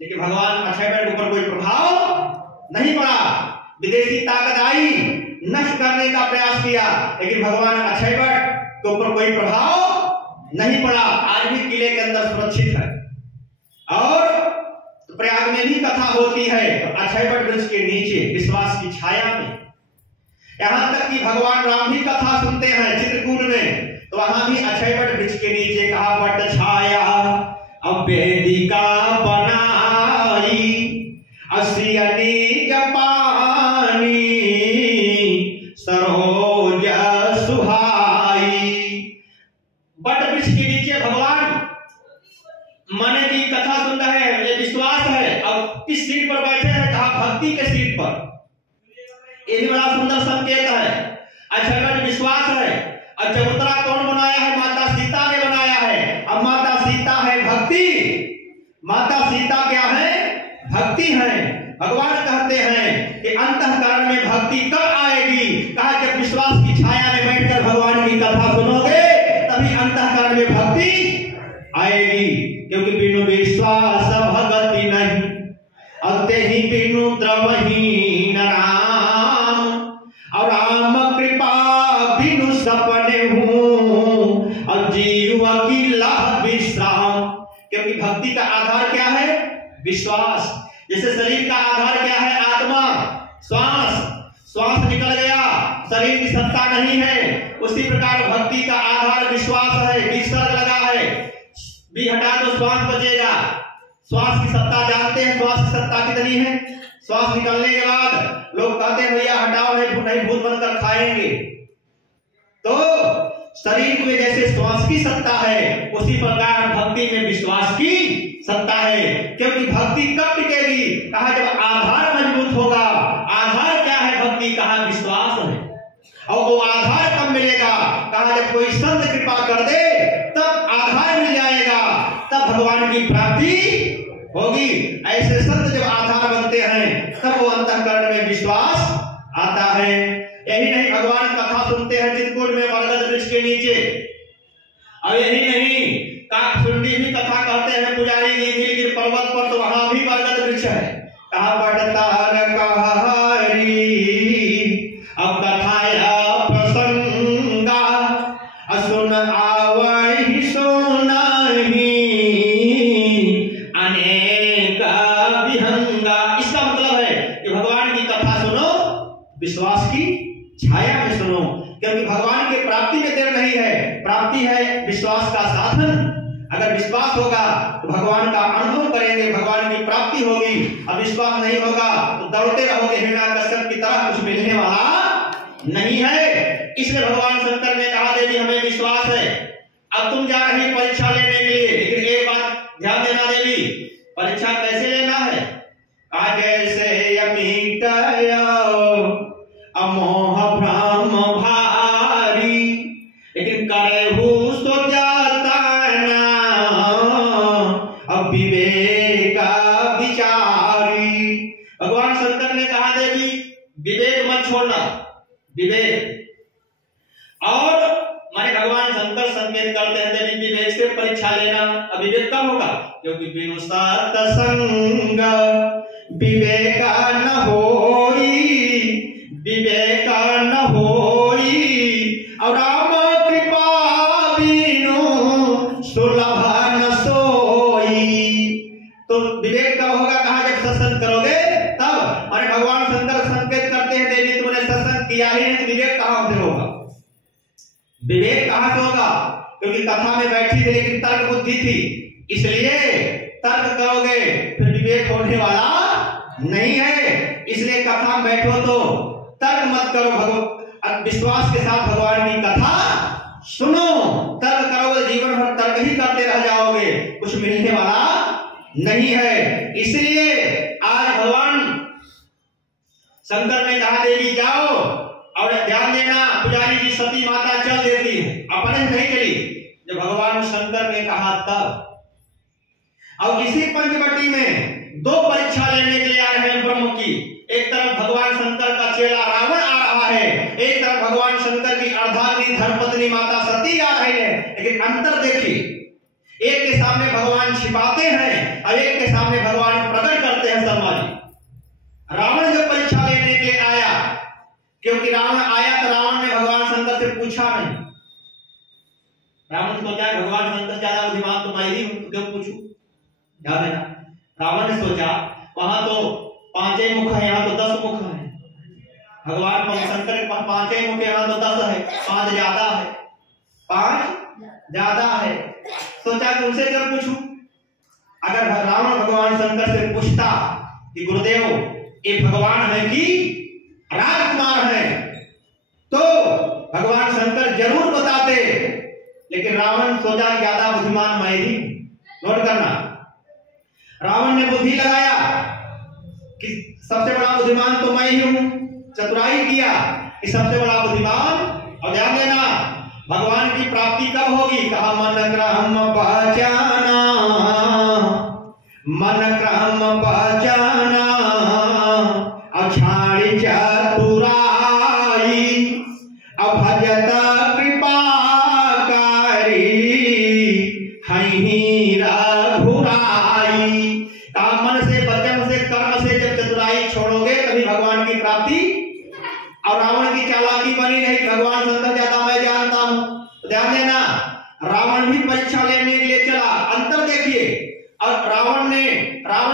लेकिन भगवान अक्षयवट के ऊपर कोई प्रभाव नहीं पड़ा। विदेशी ताकत आई, नष्ट करने का प्रयास किया, लेकिन भगवान अक्षयवट के ऊपर कोई प्रभाव नहीं पड़ा। आज भी किले के अंदर सुरक्षित है। और तो प्रयाग में भी कथा होती है अक्षयवट वृक्ष के नीचे विश्वास की छाया में। यहां तक कि भगवान राम भी कथा सुनते हैं चित्रकूट में, तो वहां भी अक्षयवट वृक्ष के नीचे कहा वट छाया अब वेदिका बनाई असियनी जपानी सरोज वट वृक्ष के नीचे भगवान माने की कथा सुन रहे हैं, ये विश्वास है। अब किस सीट पर बैठे हैं? कहा भक्ति के सीट पर। ये भी बड़ा सुंदर संकेत है। अच्छा, अगर विश्वास है, अब चबूतरा कौन बनाया है? माता सीता ने बनाया है। अब माता सीता है भक्ति, माता सीता क्या है? भक्ति है। भगवान कहते हैं कि अंतःकरण में भक्ति कब आएगी? कहा जब विश्वास की छाया में बैठकर भगवान की कथा सुनोगे तभी अंतःकरण में भक्ति आएगी। क्योंकि बिनु विश्वास भगति नहीं, अते ही बिनु द्रवहीन राम, और राम कृपा बिनु सपने हूँ, और जीव की लाभ विश्राम। क्योंकि भक्ति का आधार क्या है? विश्वास। जैसे शरीर का आधार क्या है? आत्मा, श्वास। श्वास निकल गया, शरीर की सत्ता नहीं है। उसी प्रकार भक्ति का आधार विश्वास है। विसर्ग लगा है, भी हटा दो, श्वास बचेगा। श्वास की सत्ता जानते हैं? श्वास की सत्ता कितनी है? श्वास निकलने के बाद लोग कहते हैं भैया हटाओ, नहीं भूत बनकर खाएंगे। तो शरीर में जैसे श्वास की सत्ता है, उसी प्रकार भक्ति में विश्वास की सत्ता है। क्योंकि भक्ति कब टिकेगी? कहा जब आधार मजबूत होगा। आधार क्या है भक्ति? कहा विश्वास है। और वो आधार कब मिलेगा? कहा जब कोई संत कृपा कर दे तब आधार मिल जाएगा, तब भगवान की प्राप्ति होगी। ऐसे संत जब आधार बनते हैं तब वो अंतःकरण में विश्वास आता है। यही नहीं, भगवान कथा सुनते हैं चित्रकूट में बरगद वृक्ष के नीचे। और यही नहीं, काकसुंडी भी कथा कहते हैं पुजारी जी नीलगिरि पर्वत पर, तो वहां भी बरगद वृक्ष है। कहा बढ़ता कहारी अब कथाया प्रसंगा, सुन आवहि सुनाही अनेक विहंगा। इसका मतलब है कि भगवान की कथा सुनो, विश्वास की छाया में सुनो। क्योंकि भगवान के प्राप्ति में देर नहीं है। प्राप्ति है विश्वास का साधन। अगर विश्वास होगा तो भगवान का अनुभव करेंगे, भगवान की प्राप्ति होगी। अब विश्वास नहीं होगा तो दौड़ते रहोगे हिरण्यकश्यप की तरह, कुछ मिलने वाला नहीं है। इसलिए भगवान शंकर ने कहा देवी हमें विश्वास है। अब तुम जा रही परीक्षा लेने के लिए, लेकिन एक बात ध्यान देना देवी, परीक्षा कैसे लेना है? जैसे अमित अमोह भ्रम भारी, लेकिन करेहु सो जाता अब विवेक विचारी। भगवान शंकर ने कहा देवी विवेक मत छोड़ना, विवेक। और माने भगवान शंकर संकेत करते हैं देवी विवेक से परीक्षा लेना। अब विवेक कब होगा? क्योंकि बिनु सत्संग विवेक न होई, विवेक न होई, और राम कृपा बिनु सुलभ न सोई। तो विवेक कब होगा? कहा जब सत्संग करोगे तब। और भगवान शंकर संकेत करते हैं देवी तुमने सत्संग किया ही नहीं तो विवेक कहां से होगा? विवेक कहां से होगा? क्योंकि कथा में बैठी थी लेकिन तर्क बुद्धि थी, इसलिए तर्क करोगे फिर विवेक होने वाला नहीं है। इसलिए कथा में बैठो तो तर्क मत करो, विश्वास के साथ भगवान की कथा सुनो। तर्क करोगे जीवन भर तर्क ही करते रह जाओगे, कुछ मिलने वाला नहीं है। इसलिए आज भगवान शंकर ने कहा देवी जाओ, और ध्यान देना पुजारी जी सती माता चल देती है, अपने नहीं चली, जब भगवान शंकर ने कहा तब। और इसी पंचवटी में दो परीक्षा लेने के लिए आ रहे हैं ब्रह्म की। एक तरफ भगवान शंकर का चेला रावण आ रहा है, एक तरफ भगवान शंकर की अर्धांगिनी धर्मपत्नी माता सती आ रही है। लेकिन अंतर देखिए, एक के सामने भगवान छिपाते हैं और एक के सामने भगवान प्रकट करते हैं। शर्मा जी, रावण जब परीक्षा लेने के लिए आया, क्योंकि रावण आया तो रावण ने भगवान शंकर से पूछा नहीं। रावण सोचा भगवान शंकर ज्यादा बुद्धिमान तो मैं ही हूं, क्यों पूछूं? ध्यान देना, रावण ने सोचा वहां तो 5 मुख है, यहाँ तो 10 मुख है। भगवान शंकर के पास 5 मुख, यहाँ तो 10 है, 5 ज्यादा है, 5 ज्यादा है। सोचा तुमसे क्यों पूछूं? अगर रावण भगवान शंकर से पूछता कि गुरुदेव ये भगवान है कि राजकुमार है, तो भगवान शंकर जरूर बताते लेकिन रावण सोचा कि ज्यादा बुद्धिमान मैं ही। नोट करना, रावण ने बुद्धि लगाया कि सबसे बड़ा बुद्धिमान तो मैं ही हूं, चतुराई किया कि सबसे बड़ा बुद्धिमान। और ध्यान देना, भगवान की प्राप्ति कब होगी? कहा मन क्रम पहचाना, मन क्रम पहचाना, अछाड़ी चतुराई, अभजत कृपाकारी, हई रघुराई। कहा मन से, वचन से, कर्म से जब चतुराई छोड़ोगे तभी भगवान की प्राप्ति। और रावण की चालाकी बनी नहीं, भगवान सुंदर ज्यादा मैं जानता हूं। तो ध्यान देना, रावण भी परीक्षा लेने के लिए चला। अंतर देखिए, और रावण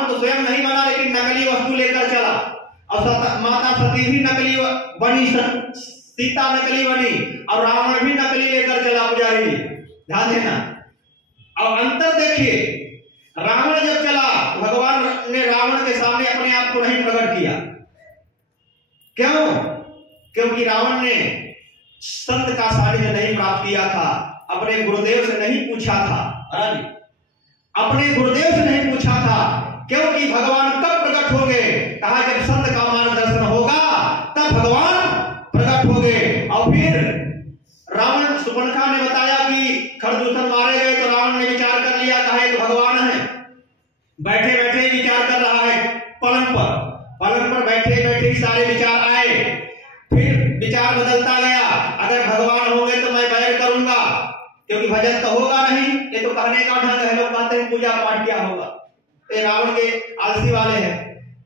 तो स्वयं नहीं बना लेकिन नकली वस्तु लेकर चला। और माता सती भी नकली बनी, सीता नकली बनी, और रावण भी नकली लेकर चला पुजारी जी। ध्यान देना, और अंतर देखिए, रावण जब चला भगवान ने रावण के सामने अपने आप को नहीं प्रकट किया। क्यों? क्योंकि रावण ने संत का सानिध्य नहीं प्राप्त किया था, अपने गुरुदेव से नहीं पूछा था। अपने गुरुदेव से नहीं पूछा था, क्योंकि भगवान कब प्रकट होंगे? कहा जब संत का मार्गदर्शन होगा तब भगवान प्रकट होंगे। और फिर रावण, सुपर्णखा ने बताया कि खरदूषण मारे गए, तो रावण ने विचार कर लिया, कहा तो भगवान है। बैठे बैठे विचार कर रहा है, पलंग पर बैठे बैठे सारे विचार आए। फिर विचार बदलता गया, अगर भगवान होंगे तो मैं बैर करूंगा, क्योंकि भजन तो होगा नहीं। ये तो कहने का ढंग है, लोग कहते हैं पूजा पाठ क्या होगा। ये रावण के आलसी वाले हैं।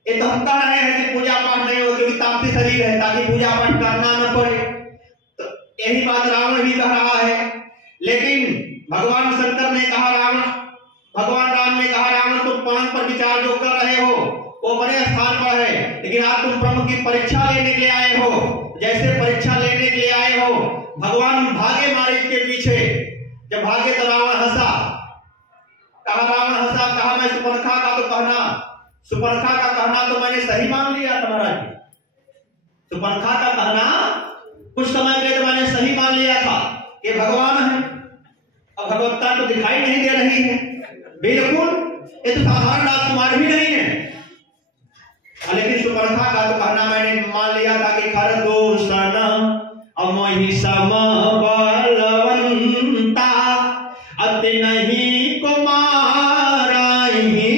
ये तो हम कह रहे हैं कि पूजा पाठ नहीं हो, क्योंकि तामसी शरीर है, ताकि पूजा पाठ करना न पड़े। तो यही बात रावण भी कह रहा है। लेकिन भगवान शंकर ने कहा, भगवान राम ने कहा, रावण तुम पलंग पर विचार जो कर रहे हो वो बड़े स्थान पर है, लेकिन आज तुम ब्रह्म की परीक्षा लेने के लिए आए हो। जैसे परीक्षा लेने के लिए आए हो, भगवान भागे मारीच के पीछे। जब भागे तो रावण हंसा। कहा मैं सुपर्णखा का कहना तो मैंने सही मान लिया था महाराज। सुपर्णखा का कहना कुछ समय पहले तो मैंने सही मान लिया था कि भगवान है। अब भगवत्ता तो दिखाई नहीं दे रही है, बिल्कुल। ये तो साधारण राजकुमार भी नहीं है। लेकिन सुपर्णखा का तो कहना मैंने मान लिया था कि खरदूषण अमहि सम बलवंता, अति नहीं को मारहि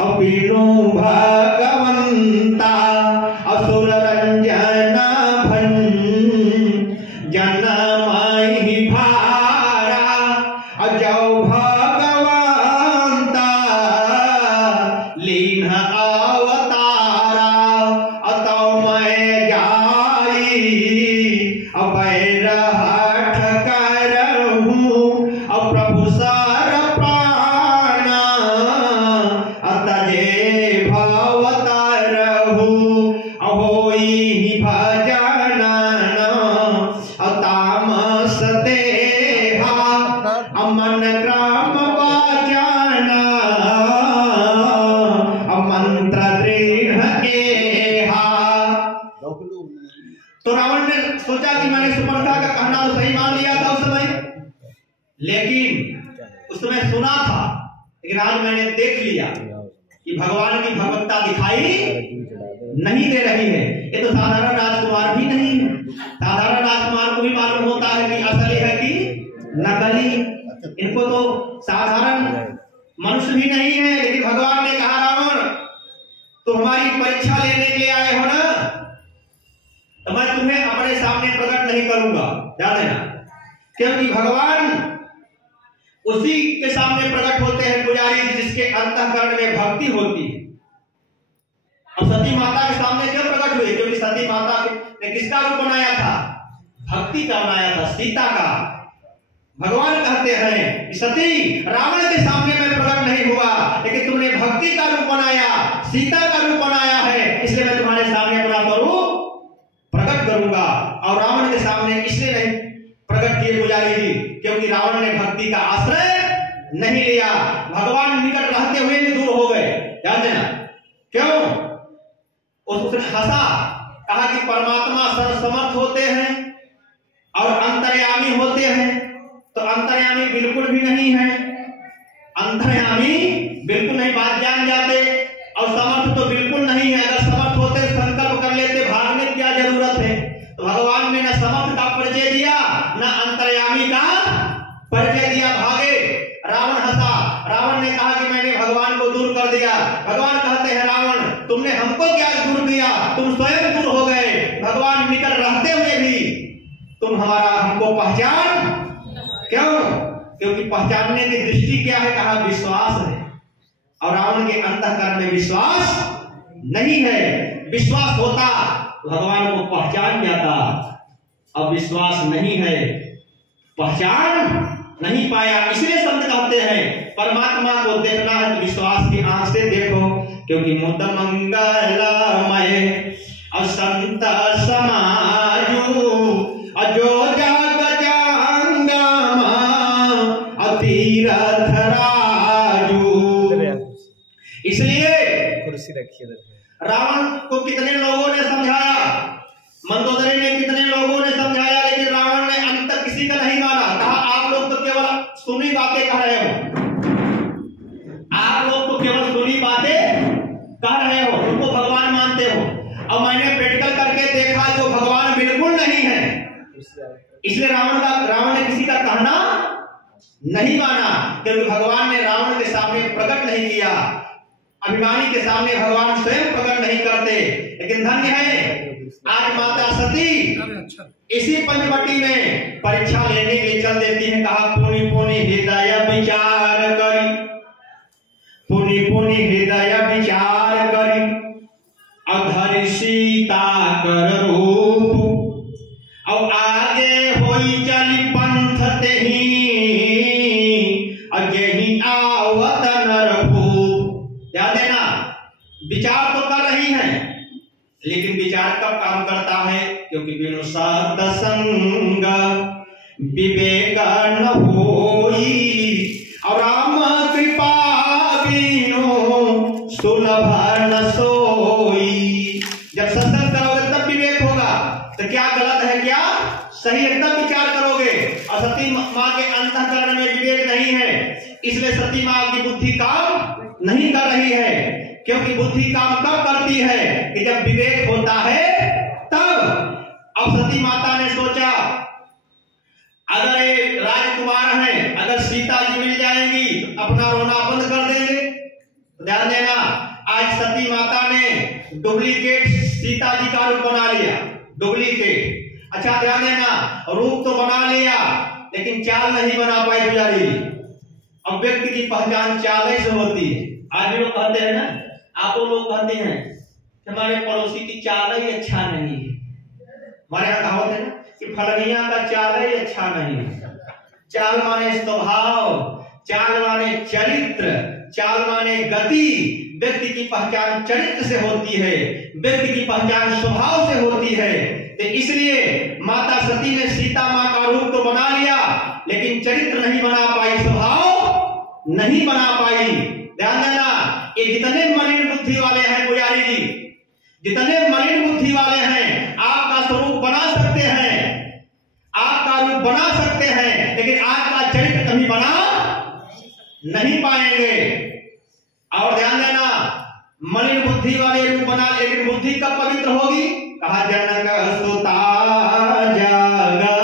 अपिनु भगवंता, असुर रंजन भंजन महि भारा, अजौ भगवंता लीन अवतारा, अतौ मैं जाई अभैर हठ करहूं, प्रभु सर प्राण अतजे भवतरहूं, होई भजन तामस देहा, अमन क्रम वचन मंत्र दृढ़ एहा। तो रावण ने सोचा कि मैंने सुपर्णखा का कहना तो सही मान लिया था उस समय, लेकिन उस समय सुना था, लेकिन आज मैंने देख लिया कि भगवान की भगवत्ता दिखाई नहीं दे रही है। ये तो साधारण राजकुमार भी नहीं है। साधारण राजकुमार को भी मालूम होता है कि असली है कि नकली। इनको तो साधारण मनुष्य भी नहीं है। लेकिन भगवान ने कहा, रावण तो हमारी परीक्षा लेने के लिए आए हो ना, तो मैं तुम्हें अपने सामने प्रकट नहीं करूंगा। ध्यान देना, क्योंकि भगवान उसी के सामने प्रकट होते हैं पुजारी जिसके अंतःकरण में भक्ति होती है। अब सती माता के सामने क्यों प्रकट हुए? क्योंकि सती माता ने किसका रूप बनाया था? भक्ति का बनाया था, सीता का। भगवान कहते हैं कि सती, रावण के सामने मैं प्रकट नहीं हुआ, लेकिन तुमने भक्ति का रूप बनाया, सीता का रूप बनाया है, इसलिए मैं तुम्हारे सामने अपना स्वरूप प्रकट करूंगा। और रावण के सामने इसलिए नहीं प्रकट किए पुजारी जी, क्योंकि रावण ने भक्ति का आश्रय नहीं लिया। भगवान निकट रहते हुए भी दूर हो गए। ध्यान देना, क्यों? उसने हंसा, कहा कि परमात्मा सर्वसमर्थ होते हैं और अंतर्यामी होते हैं। तो अंतर्यामी बिल्कुल भी नहीं है, अंतर्यामी बिल्कुल नहीं, बात जान जाते। और समर्थ तो बिल्कुल नहीं है, अगर समर्थ होते संकल्प कर लेते, भागने की क्या जरूरत है। तो भगवान ने न समर्थ का परिचय दिया न अंतर्यामी का परिचय दिया, भागे। रावण हंसा, रावण ने कहा कि मैंने भगवान को दूर कर दिया। भगवान कहते हैं रावण तुमने हमको क्या दूर किया, तुम स्वयं दूर हो गए। भगवान निकट रहते हुए भी तुम हमारा हमको पहचान क्यों, क्योंकि पहचानने की दृष्टि क्या है, कहा विश्वास है। और रावण के अंतःकरण में विश्वास नहीं है, विश्वास होता तो भगवान को पहचान जाता। अब विश्वास नहीं है, पहचान नहीं पाया, इसलिए संत कहते हैं परमात्मा को देखना है तो विश्वास की आंख से देखो, क्योंकि मुद मंगलमय और संत समाजू अजो जग जंगमा तीरथ राजू। इसलिए कुर्सी रखिए। रावण को कितने लोगों ने समझाया, मंदोदरी ने कितने लोगों ने समझाया, लेकिन रावण ने अंत तक किसी का नहीं माना। कहा आप लोग तो केवल सुनी बातें कह रहे हो, आप लोग तो केवल सुनी बातें कह रहे हो, उनको भगवान मानते हो। और मैंने प्रैक्टिकल करके देखा जो भगवान बिल्कुल नहीं है। इसलिए रावण ने किसी का कहना नहीं माना, क्योंकि भगवान ने रावण के सामने प्रकट नहीं किया। अभिमानी के सामने भगवान स्वयं प्रकट नहीं करते। लेकिन धन्य है आज माता सती इसी पंचवटी में परीक्षा लेने के लिए चल देती है। कहा पुनि पुनि हृदय विचार करी, पुनि पुनि हृदय विचार करी अधर सीता कर रूप, और आगे होई चली पंथ तेही अजेही आवत नरभूप। ध्यान देना, विचार तो कर रही है, लेकिन विचार कब काम करता है, क्योंकि बिनु सत्संग विवेक न होई, और राम कृपा बिनु सुलभ न सोई। जब सत्संग करोगे तब विवेक होगा, तो क्या गलत है क्या सही है तब विचार करोगे। और सती माँ के अंतःकरण में विवेक नहीं है, इसलिए सती माँ की बुद्धि काम नहीं कर रही है। क्योंकि बुद्धि काम कब करती है कि जब विवेक होता है तब। अब सती माता ने सोचा अगर एक राजकुमार है, अगर सीता जी मिल जाएंगी तो अपना रोना बंद कर देंगे। ध्यान देना, आज सती माता ने डुप्लीकेट सीता जी का रूप बना लिया, डुप्लीकेट। अच्छा ध्यान देना, रूप तो बना लिया लेकिन चाल नहीं बना पाई पुजारी। अब व्यक्ति की पहचान चाल से होती है। आज भी लोग कहते हैं ना, आप लोग कहते हैं हमारे पड़ोसी की चाल ही अच्छा नहीं है। हमारे यहाँ कहावत है ना कि फलनिया का चाल ही अच्छा नहीं है। चाल माने स्वभाव, चाल माने चरित्र, चाल माने गति। व्यक्ति की पहचान चरित्र से होती है, व्यक्ति की पहचान स्वभाव से होती है। तो इसलिए माता सती ने सीता माँ का रूप तो बना लिया लेकिन चरित्र नहीं बना पाई, स्वभाव नहीं बना पाई। ध्यान देना, ये जितने मलिन बुद्धि वाले हैं पुजारी जी, जितने मलिन बुद्धि वाले हैं, आपका स्वरूप बना सकते हैं, आपका रूप बना सकते हैं, लेकिन आपका चरित्र कभी बना नहीं पाएंगे। और ध्यान देना, मलिन बुद्धि वाले रूप बना, लेकिन बुद्धि कब पवित्र होगी। कहा जनक सुता जागा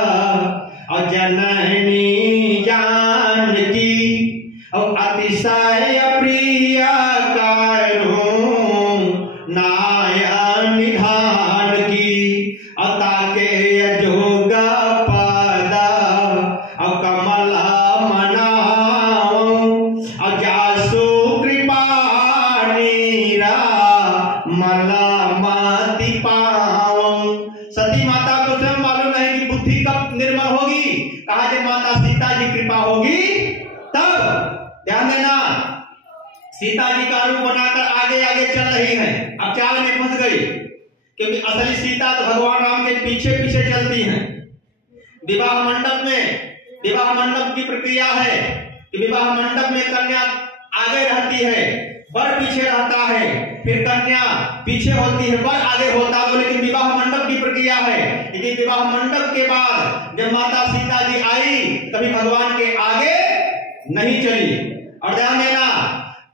और जननी जानकी और अतिशय प्रिय करूं नाया निधान की, अता के जोग पद और कमल मनाऊं और जासु कृपा नीरा मला माति पाऊं। सती माता को स्वयं मालूम नहीं कि बुद्धि कब निर्मल होगी। कहा जब माता सीता जी कृपा होगी तब। ध्यान देना, सीता जी का रूप बनाकर आगे आगे चल रही है, अब चाल में फंस गई, क्योंकि असली सीता तो भगवान राम के पीछे पीछे चलती हैं। विवाह मंडप में, विवाह मंडप की प्रक्रिया है कि विवाह मंडप में कन्या आगे रहती है वर पीछे रहता है, फिर कन्या पीछे होती है, वर आगे होता है। लेकिन विवाह मंडप की प्रक्रिया है। लेकिन विवाह मंडप के बाद जब माता सीता जी आई, कभी भगवान के आगे नहीं चली। और ध्यान देना,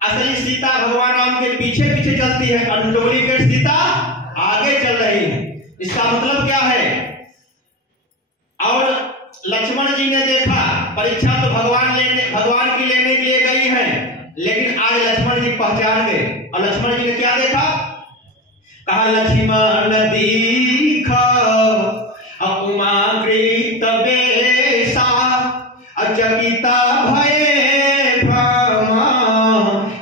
असली सीता भगवान राम के पीछे पीछे चलती है और डुप्लीकेट सीता आगे चल रही है। इसका मतलब क्या है? और लक्ष्मण जी ने देखा, परीक्षा तो भगवान की लेने के लिए गई है, लेकिन आज लक्ष्मण जी पहचान गए। और लक्ष्मण जी ने क्या देखा? कहा लक्ष्मण दीखा उमाकृत बेसा अचकिता भये भ्रमा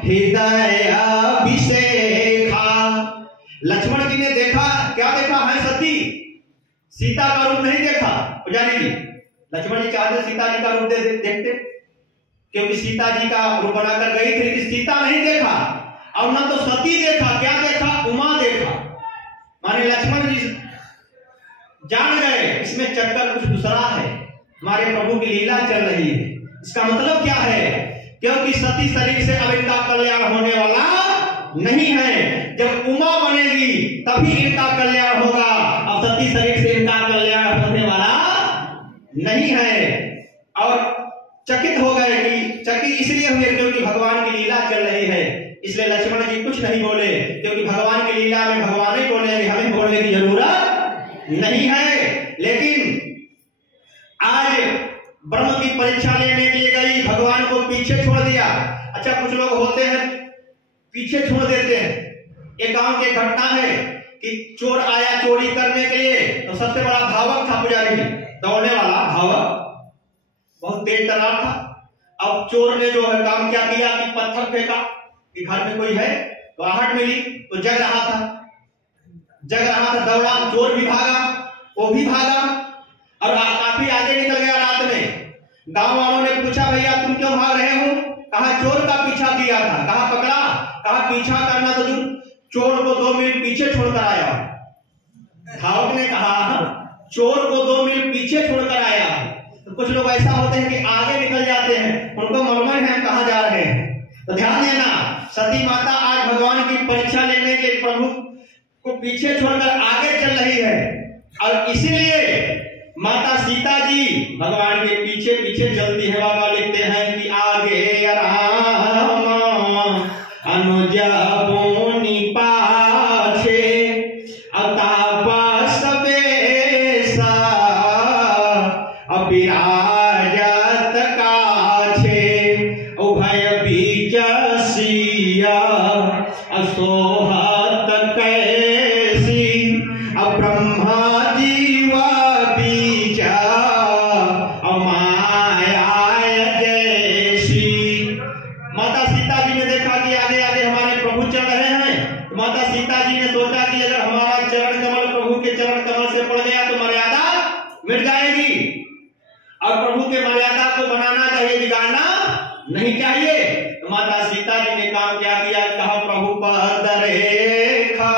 हृदय अभिषेका। लक्ष्मण जी ने देखा, क्या देखा है? सती सीता का रूप नहीं देखा। पुजारी जी, लक्ष्मण जी चाहते सीता जी का रूप देखते, क्योंकि सीता जी का रूप बनाकर गई थी, लेकिन सीता नहीं देखा। और ना तो सती देखा, क्या देखा? उमा देखा। माने लक्ष्मण जी जान गए इसमें चक्कर कुछ दूसरा है, हमारे प्रभु की लीला चल रही है। इसका मतलब क्या है? क्योंकि सती शरीर से अब इनका कल्याण होने वाला नहीं है। जब उमा बनेगी तभी इनका कल्याण होगा। अब सती शरीर से इनका कल्याण होने वाला नहीं है। और चकित हो गए कि चकित इसलिए हुए क्योंकि भगवान की लीला चल रही है। इसलिए लक्ष्मण जी कुछ नहीं बोले, क्योंकि भगवान की लीला में भगवान ही बोलेंगे, हमें बोलने की जरूरत नहीं है। लेकिन आज ब्रह्म की परीक्षा लेने के लिए गई, भगवान को पीछे छोड़ दिया। अच्छा, कुछ लोग होते हैं पीछे छोड़ देते हैं। एक गांव की घटना है कि चोर आया चोरी करने के लिए, तो सबसे बड़ा धावक था पुजारी जी, दौड़ने वाला धावक, बहुत तेज तरार था। अब चोर ने जो है काम क्या किया कि पत्थर फेंका कि घर में कोई है, तो आहट मिली तो जग रहा था, दौड़ा, चोर भी भागा, वो भी भागा और काफी आगे निकल गया। रात में गांव वालों ने पूछा, भैया तुम क्यों भाग रहे हो? कहा चोर का पीछा किया था। कहा पकड़ा? कहा पीछा करना तो चोर को 2 मील पीछे छोड़कर आया। धावक ने कहा चोर को 2 मील पीछे छोड़कर आया। तो कुछ लोग ऐसा होते हैं कि आगे निकल जाते हैं, उनको मालूम है कहां जा रहे हैं। तो ध्यान देना, सती माता आज भगवान की परीक्षा लेने के प्रभु को पीछे छोड़कर आगे चल रही है। और इसीलिए माता सीता जी भगवान के पीछे पीछे चलती है। बाबा लिखते हैं कि आगे राम अनुजा बोनी पाछे अतापा सबेसा अविराजत काछे उभय बीज सिया असोहत कैसी अब्रह्मा जीवा बीजा अमाया जैसी। माता सीता जी ने देखा कि आगे आगे हमारे प्रभु चल रहे हैं। माता सीता जी ने सोचा कि अगर हमारा चरण कमल प्रभु के चरण कमल से पड़ गया तो मर्यादा मिट जाएगी, और प्रभु के मर्यादा को बनाना चाहिए, बिगाड़ना नहीं चाहिए। तो माता सीता जी ने काम क्या किया? कहा प्रभु पद रेखा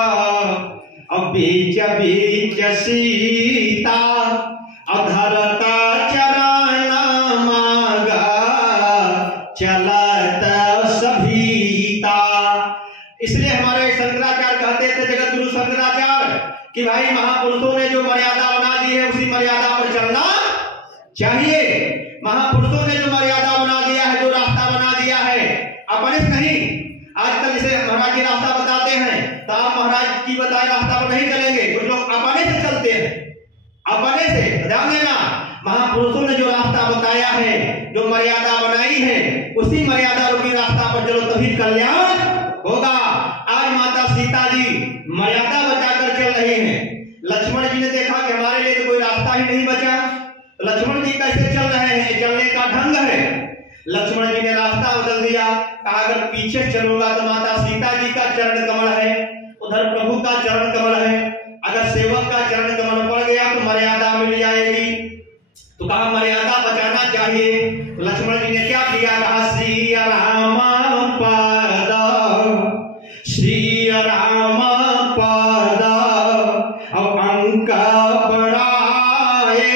अब बीच बीच सीता अधरता चरण मागा चलत सभीता। इसलिए हमारे शंकराचार्य कहते थे, जगत गुरु शंकराचार्य, कि भाई महापुरुषों ने जो मर्यादा बना दी है उसी मर्यादा पर चलना चाहिए। महापुरुषों ने जो मर्यादा बना दिया है, जो रास्ता बना दिया है, अपने से नहीं। आजकल जैसे महाराज जी रास्ता बताते हैं तो आप महाराज की बताए रास्ता पर नहीं चलेंगे, कुछ लोग अपने से चलते हैं, अपने से। ध्यान देना, महापुरुषों ने जो रास्ता बताया है, जो मर्यादा बनाई है, उसी मर्यादा रूपी रास्ता पर चलो तभी कल्याण होगा। आज माता सीता जी मर्यादा बचाकर चल रही हैं। लक्ष्मण जी ने देखा कि हमारे लिए तो कोई रास्ता ही नहीं बचा। लक्ष्मण जी कैसे चल रहे हैं? चलने का ढंग है। लक्ष्मण जी ने रास्ता बदल दिया, कहा अगर पीछे चलूंगा तो माता सीता जी का चरण कमल है, उधर प्रभु का चरण कमल है, अगर सेवक का चरण कमल पड़ गया तो मर्यादा मिल जाएगी। तो कहा मर्यादा बचाना चाहिए। तो लक्ष्मण जी ने क्या किया? कहा श्री राम पद, श्री राम पद अब अंक बढ़ाए,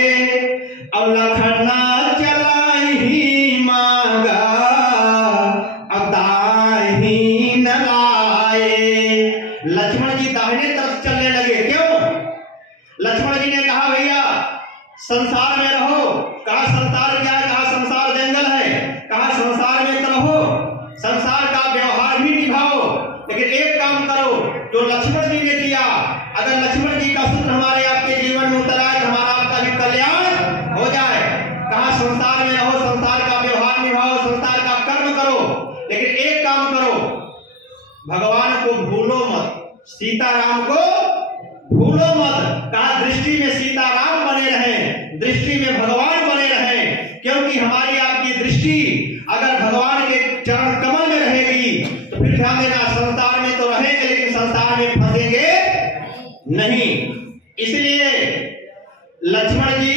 अब लखना चलाई मांगा अब दाही न भगवान को भूलो मत, सीताराम को भूलो मत। कहा दृष्टि में सीताराम बने रहे, दृष्टि में भगवान बने रहे, क्योंकि हमारी आपकी दृष्टि अगर भगवान के चरण कमल में रहेगी तो फिर ध्यान देना, संसार में तो रहेंगे लेकिन संसार में फंसेंगे नहीं। इसलिए लक्ष्मण जी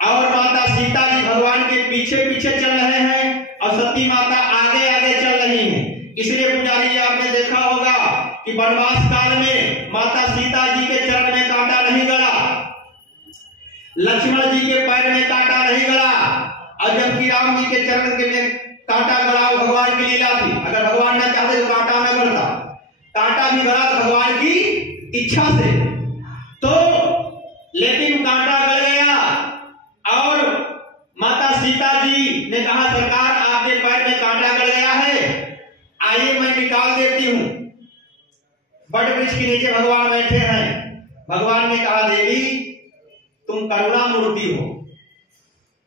और माता सीता जी भगवान के पीछे पीछे चल रहे हैं और सती माता आगे आगे चल रही हैं। इसलिए पुजारी जी आपने देखा होगा कि वनवास काल में माता सीता जी के चरण में कांटा नहीं गड़ा, लक्ष्मण जी के पैर में कांटा नहीं गड़ा, और जबकि राम जी के चरण के में कांटा गड़ा वो भगवान की लीला थी। अगर भगवान ने चाहते तो कांटा न गड़ता, कांटा भी गड़ा तो भगवान की इच्छा से। तो लेकिन कांटा गड़ गया और माता सीता जी ने कहा सरकार आपके पैर में कांटा गड़ गया है, आइए मैं निकाल देती हूं। बड़ वृक्ष के नीचे भगवान बैठे हैं। भगवान ने कहा देवी तुम करुणा मूर्ति हो,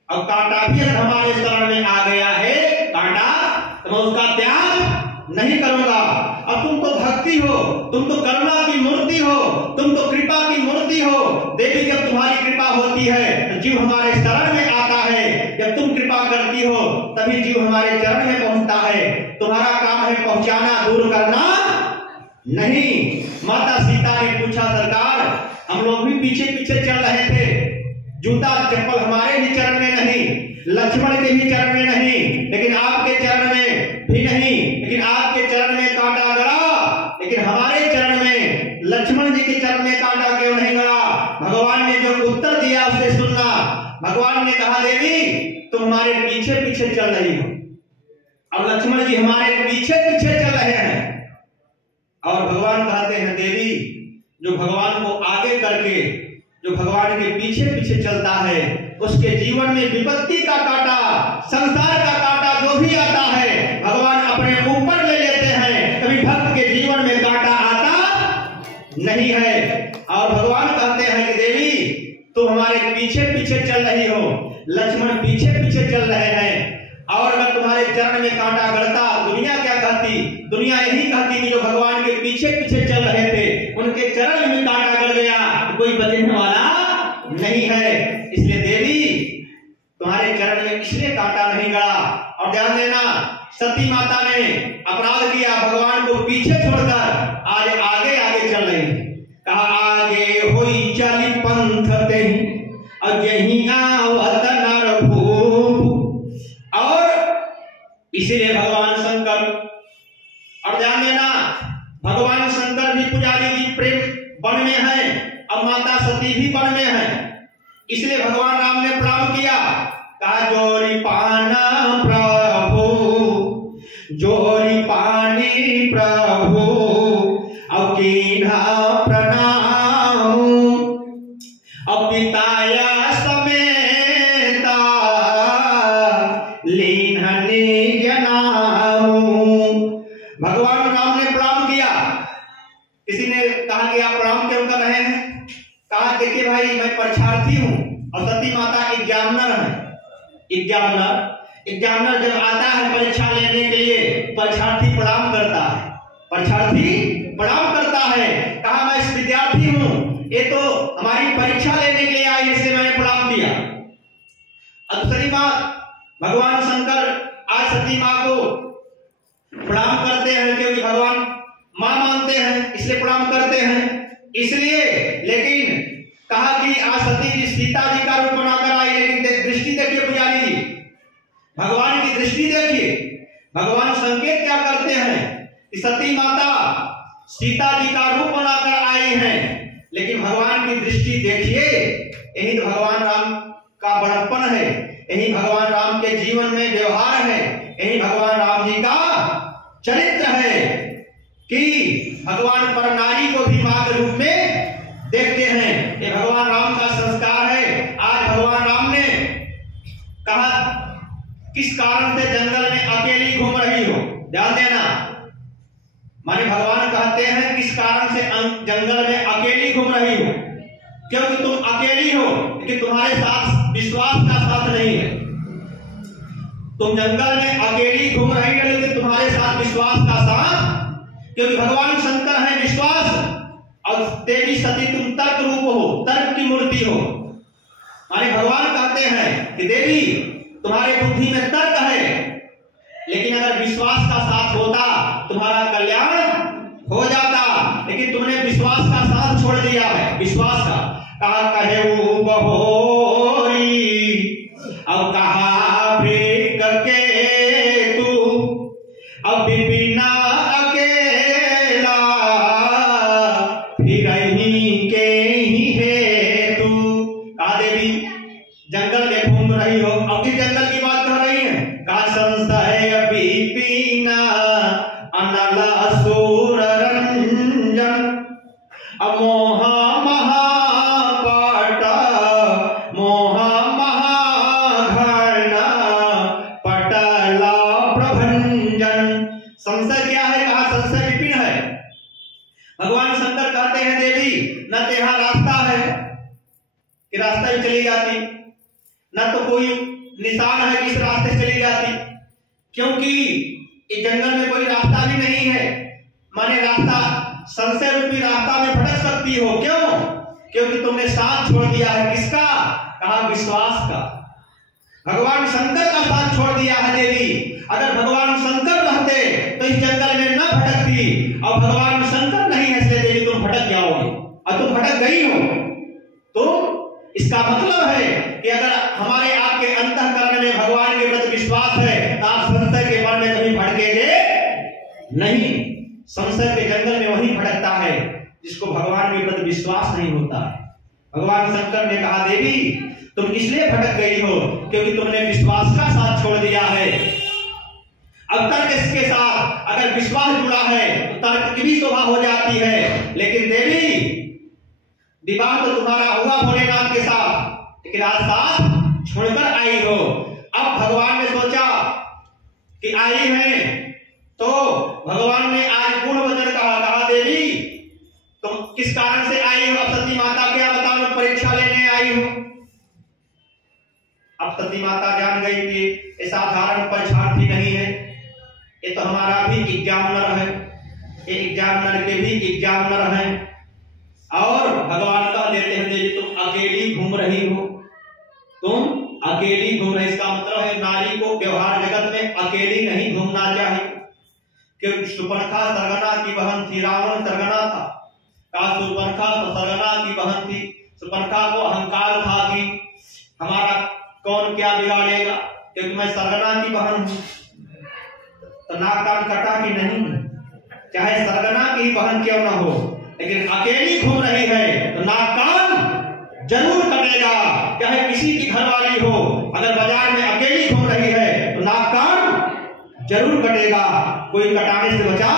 अब कांटा भी अगर हमारे शरण में आ गया है कांटा तो मैं उसका त्याग नहीं करूंगा। अब तुम तो भक्ति हो, तुम तो करुणा की मूर्ति हो, तुम तो कृपा की मूर्ति हो। देवी जब तुम्हारी कृपा होती है तो जीव हमारे शरण में आता है, जब तुम कृपा करती हो तभी जीव हमारे चरण में पहुंचता है। तुम्हारा काम है पहुंचाना, दूर करना नहीं। माता सीता ने पूछा सरकार हम लोग भी पीछे पीछे चल रहे थे, जूता चप्पल हमारे भी चरण में नहीं, लक्ष्मण के भी चरण में नहीं, लेकिन आपके चरण में भी नहीं, लेकिन आपके चरण में कांटा गड़ा, लेकिन हमारे चरण में लक्ष्मण जी के चरण में कांटा क्यों नहीं गड़ा? भगवान ने जो उत्तर दिया उसे सुनना। भगवान ने कहा देवी तुम हमारे पीछे पीछे चल रही हो, अब लक्ष्मण जी हमारे पीछे पीछे चल रहे हैं। और भगवान कहते हैं देवी जो भगवान को आगे करके जो भगवान के पीछे पीछे चलता है उसके जीवन में विपत्ति का कांटा, संसार का कांटा जो भी आता है भगवान अपने ऊपर ले लेते हैं। कभी भक्त के जीवन में कांटा आता नहीं है। और भगवान कहते हैं कि देवी तुम हमारे पीछे पीछे चल रही हो, लक्ष्मण पीछे पीछे चल रहे हैं, और अगर तुम्हारे चरण में कांटा गड़ता दुनिया क्या कहती? दुनिया यही कहती कि जो भगवान के पीछे पीछे चल रहे थे उनके चरण में कांटा गड़ गया, कोई बचने वाला नहीं है। इसलिए देवी तुम्हारे चरण में इसलिए कांटा नहीं गड़ा। और ध्यान देना सती माता ने अपराध किया, भगवान को पीछे छोड़कर आज आगे आगे चल रही है। कहा आगे होई चली पंथ ते और यही आवत नर भूप। और इसीलिए भगवान शंकर, और ध्यान देना भगवान शंकर भी पुजारी जी प्रेम वन में है और माता सती भी वन में है। इसलिए भगवान राम ने प्रणाम किया, कहा जोरी पाना प्रभु, जोरी पानी प्रभु और कीन्हा प्रणाम, और पिताया समेता लीन्हनि जनाम। भगवान राम ने प्रणाम किया। किसी ने कहा कि आप प्रणाम क्यों कर रहे हैं? कहा देखिए भाई मैं परीक्षार्थी हूं और सती माता एग्जामिनर है। एग्जामिनर जब आता है परीक्षा लेने के लिए परीक्षार्थी प्रणाम करता है, परीक्षार्थी प्रणाम करता है। कहा मैं विद्यार्थी हूं, ये तो हमारी परीक्षा लेने के लिए आई इसलिए मैंने प्रणाम किया। अब दूसरी बात भगवान शंकर आज सती माँ को प्रणाम करते हैं क्योंकि भगवान मां मानते हैं इसलिए प्रणाम करते हैं। इसलिए लेकिन कहा कि आज सती जी सीता जी का रूप बनाकर आई, लेकिन दृष्टि देखिए पुजारी जी, भगवान की दृष्टि देखिए। भगवान संकेत क्या करते हैं कि सती माता सीता जी का रूप बनाकर आई हैं, लेकिन भगवान की दृष्टि देखिए। यही तो भगवान राम का बड़प्पन है, यही भगवान राम के जीवन में व्यवहार है, यही भगवान राम जी का चरित्र है कि भगवान पर नारी को भी मां के रूप में देखते हैं। ये भगवान राम का संस्कार है। आज भगवान राम ने कहा किस कारण से जंगल में अकेली घूम रही हो? ध्यान देना, माने भगवान कहते हैं किस कारण से जंगल में अकेली घूम रही हो? क्योंकि तुम अकेली हो कि तुम्हारे साथ विश्वास का साथ नहीं है। तुम जंगल में अकेली घूम रही हो लेकिन तुम्हारे साथ विश्वास का साथ क्योंकि भगवान शंकर है विश्वास और देवी सती तुम तर्क रूप हो, तर्क की मूर्ति हो। माने भगवान कहते हैं कि देवी तुम्हारे बुद्धि में तर्क है, लेकिन अगर विश्वास का साथ होता तुम्हारा कल्याण हो जाता, लेकिन तुमने विश्वास का साथ छोड़ दिया है। विश्वास का कहा कहे वो बहोरी अब कहा फेंक के तू अब बिना अकेला फिर के ही है तू। कहा देवी जंगल में घूम रही हो, अब किस जंगल की बात कर रही है? कहा संशय बिपिना अनल असुर रंजन अमोह महापाट मोह महाघन पटला प्रभंजन। संशय क्या है? कहा संशय विपिन है। भगवान शंकर कहते हैं देवी न तो यहाँ रास्ता है कि रास्ता भी चली जाती, न तो कोई निशान है कि इस रास्ते चली जाती, क्योंकि इस जंगल में कोई रास्ता भी नहीं है। माने रास्ता संशय रूपी रास्ता में भटक सकती हो। क्यों? क्योंकि तुमने साथ छोड़ दिया है किसका? कहा विश्वास का। भगवान शंकर का साथ छोड़ दिया है देवी। अगर भगवान शंकर रहते तो इस जंगल में न भटकती, और भगवान शंकर नहीं है इसलिए देवी तुम भटक जाओगे, और तुम भटक गई हो। तो इसका मतलब है कि अगर हमारे आपके अंतःकरण में भगवान के प्रति विश्वास है तो आप संशय के मन में कभी भटकेंगे नहीं। संशय के जंगल में वही भटकता है जिसको भगवान के प्रति विश्वास नहीं होता है। भगवान शंकर ने कहा देवी तुम इसलिए भटक गई हो क्योंकि तुमने विश्वास का साथ छोड़ दिया है। अब तर्क इसके साथ अगर विश्वास जुड़ा है तो तर्क की भी शोभा हो जाती है। लेकिन देवी विवाह तो तुम्हारा हुआ भोलेनाथ के साथ, लेकिन आज साथ छोड़कर आई हो। अब भगवान ने सोचा कि आई है तो भगवान ने आज पूर्ण वचन कहा देवी तुम किस कारण से आई हो? अब सती माता क्या बताओ, परीक्षा लेने आई हो। अब सती माता जान गई कि ये साधारण परीक्षार्थी नहीं है, ये तो हमारा भी एग्जामिनर है, ये एग्जामिनर के भी एग्जामिनर है। और भगवान कह देते हैं देवी तुम अकेली घूम रही हो, तुम अकेली घूम रही। इसका मतलब है नारी को व्यवहार जगत में अकेली नहीं घूमना चाहिए, क्योंकि सुपर्णखा सरगना की बहन थी, रावण सरगना था। कहा सुपर्णखा तो सरगना की बहन थी। सुपर्णखा को अहंकार था कि हमारा कौन क्या बिगाड़ेगा, क्योंकि मैं सरगना की बहन हूं। तो नाक कान कटा कि नहीं, चाहे सरगना की बहन क्यों न हो, लेकिन अकेली घूम रही है तो नाक कान जरूर कटेगा। चाहे किसी की घरवाली हो, अगर बाजार में अकेली घूम रही है तो नाक कान जरूर कटेगा, कोई कटाने से बचा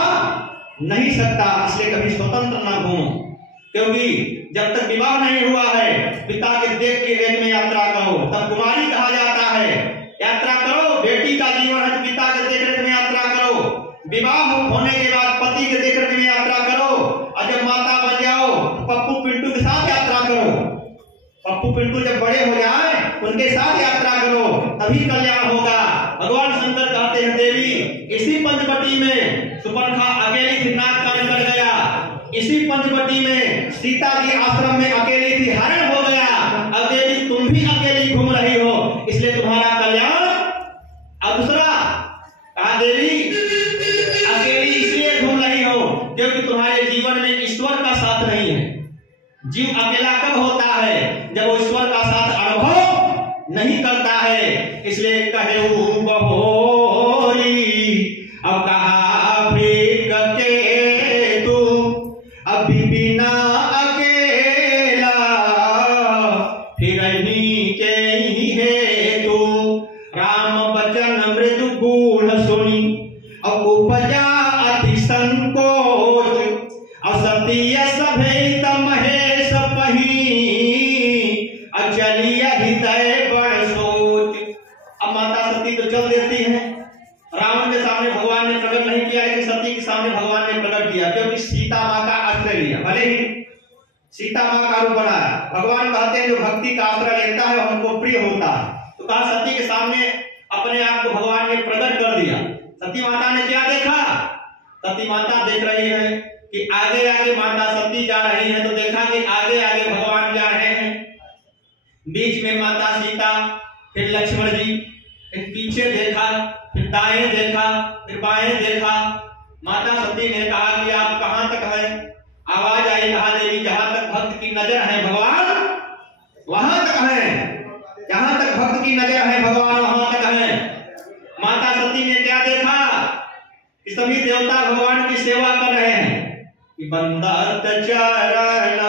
नहीं सकता। इसलिए कभी स्वतंत्र ना घूमो, क्योंकि जब तक विवाह नहीं हुआ है पिता के देख के रेत में यात्रा करो, तब कुमारी कहा जाता है। यात्रा करो, बेटी का जीवन है, पिता के देख रेख में यात्रा करो। विवाह होने के बाद पति के देख रेख में यात्रा करो, और जब माता बन जाओ तो पप्पू पिंटू के साथ यात्रा करो। पप्पू पिंटू जब बड़े हो जाए उनके साथ यात्रा करो, तभी कल्याण होगा। भगवान शंकर कहते हैं देवी इसी पंचवटी में सुपर्णखा अकेली थी, नाक कान कर गया। इसी पंचवटी में सीता जी आश्रम में अकेली थी, हरण हो गया। अब देवी तुम भी अकेली घूम रही हो, इसलिए तुम्हारा कल्याण। अब दूसरा कहा देवी अकेली इसलिए घूम रही हो क्योंकि तुम्हारे जीवन में ईश्वर का साथ नहीं है। जीव अकेला कब होता है? जब वो ईश्वर का साथ अनुभव नहीं करता है। इसलिए कहे बहोरी अब कहा फेंक के तू अब बिना अकेला फिर के ही है तू। राम बचन मृदु गूढ़ सुनी अब उपजा अति संकोच, असतीय सभेत महेश पही अचलिय हृदय बड़ सोच। अब माता सती तो चल देती है, रावण के सामने भगवान ने प्रकट नहीं किया, लेकिन सती के सामने भगवान ने प्रकट किया, क्योंकि सीता माँ का आश्रय लिया। भले ही सीता माँ का रूप बनाया, भगवान कहते हैं जो भक्ति का आश्रय लेता है हमको प्रिय होता है। तो कहा सती के सामने अपने आप को भगवान ने प्रकट कर दिया। सती माता ने क्या देखा सती माता देख रही है कि आगे आगे माता सती जा रही है, तो देखा कि आगे आगे भगवान जा रहे हैं, बीच में माता सीता, फिर लक्ष्मण जी, फिर पीछे देखा, फिर दाएं देखा, फिर बाएं देखा। माता सती ने कहा कि आप कहां तक हैं? आवाज आई, कहा देवी जहां तक भक्त की नजर है भगवान वहां तक है, जहां तक भक्त की नजर है भगवान वहां तक है। माता सती ने क्या देखा कि सभी देवता भगवान की सेवा कर रहे हैं कि बंदत चरण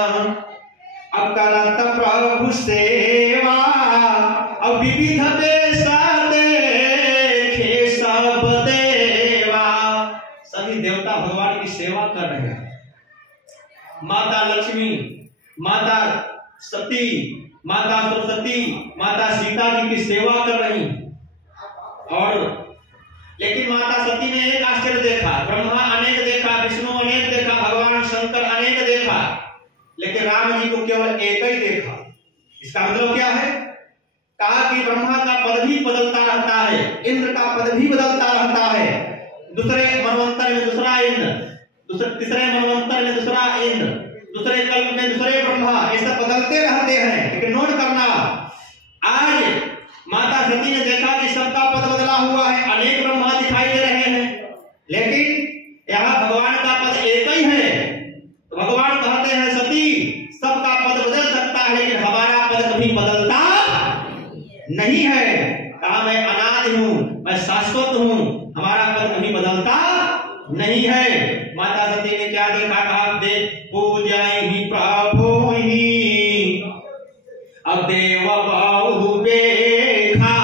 अब करत प्रभु सेवा, अब विविध देश देखे सब देवा। सभी देवता भगवान की सेवा कर रहे हैं। माता लक्ष्मी, माता सती, माता सरस्वती, माता सीता जी की सेवा कर रही। और लेकिन माता सती ने एक आश्चर्य देखा, ब्रह्मा अनेक देखा, विष्णु अनेक देखा, भगवान शंकर अनेक देखा, लेकिन राम जी को केवल एक ही देखा। इसका मतलब क्या है? कहा कि ब्रह्मा का पद भी बदलता रहता है, इंद्र का पद भी बदलता रहता है, दूसरे मनवंतर में दूसरा इंद्र, तीसरे मनवंतर में दूसरा इंद्र, दूसरे कल्प में दूसरे ब्रह्मा, ये सब बदलते रहते हैं। लेकिन नोट करना, आज माता सती ने देखा कि सबका पद बदला हुआ है, अनेक ब्रह्मा दिखाई दे रहे हैं, लेकिन यहाँ भगवान का पद एक ही है। तो भगवान कहते हैं सती सबका पद बदल सकता है, लेकिन हमारा पद कभी बदलता नहीं है। कहा मैं अनादि हूं, मैं शाश्वत हूं, हमारा पद कभी बदलता नहीं है। माता सती ने क्या देखा? कहा दे पूजा ही प्रभु ही, अब देव बहु देखा,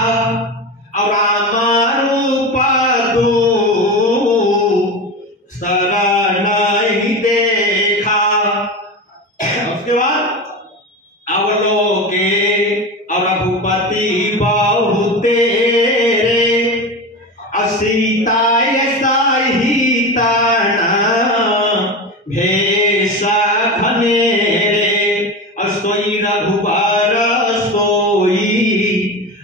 और राम रूप दो शरण ही देखा। उसके बाद अवलोके और रघुपति बहु तेरे, सीता सही तना भेष घनेरे, सोई रघुबर सोई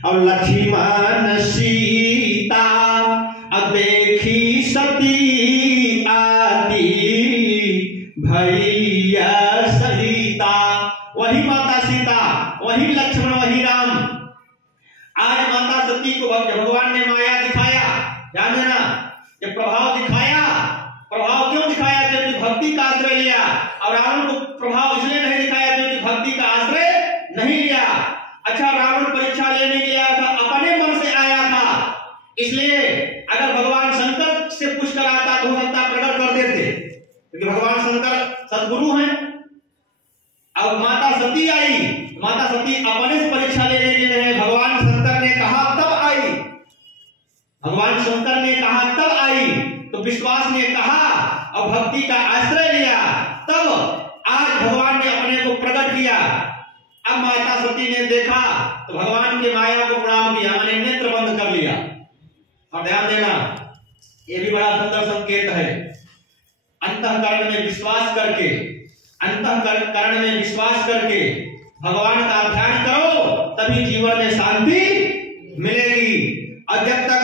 और लक्ष्मण सीता, अब देखी सती आती भैया सहिता। वही माता सीता, वही लक्ष्मण, वही राम। आज माता सती को भगवान ने माया दिखाया, ध्यान देना, ये प्रभाव दिखाया। प्रभाव क्यों दिखाया? क्योंकि भक्ति का आश्रय लिया। और रावण को प्रभाव इसलिए नहीं दिखाया क्योंकि भक्ति का आश्रय नहीं लिया। अच्छा, रावण परीक्षा लेने गया था, अपने मन से आया था, इसलिए अगर भगवान शंकर से पूछ कर आता तो हो सकता प्रकट कर देते, क्योंकि भगवान शंकर सदगुरु हैं। अब माता सती आई, माता सती अपने से परीक्षा लेने के लिए भगवान शंकर ने कहा तब आई, भगवान शंकर ने कहा तब आई, तो विश्वास ने कहा और भक्ति का आश्रय लिया, तब आज भगवान ने अपने को प्रकट किया। अब माता सती ने देखा तो भगवान की माया को प्रणाम किया, मैंने नेत्र बंद कर लिया। और ध्यान देना, ये भी बड़ा सुंदर संकेत है। अंतःकरण में विश्वास करके, अंतःकरण में विश्वास करके भगवान का ध्यान करो, तभी जीवन में शांति मिलेगी। और जब तक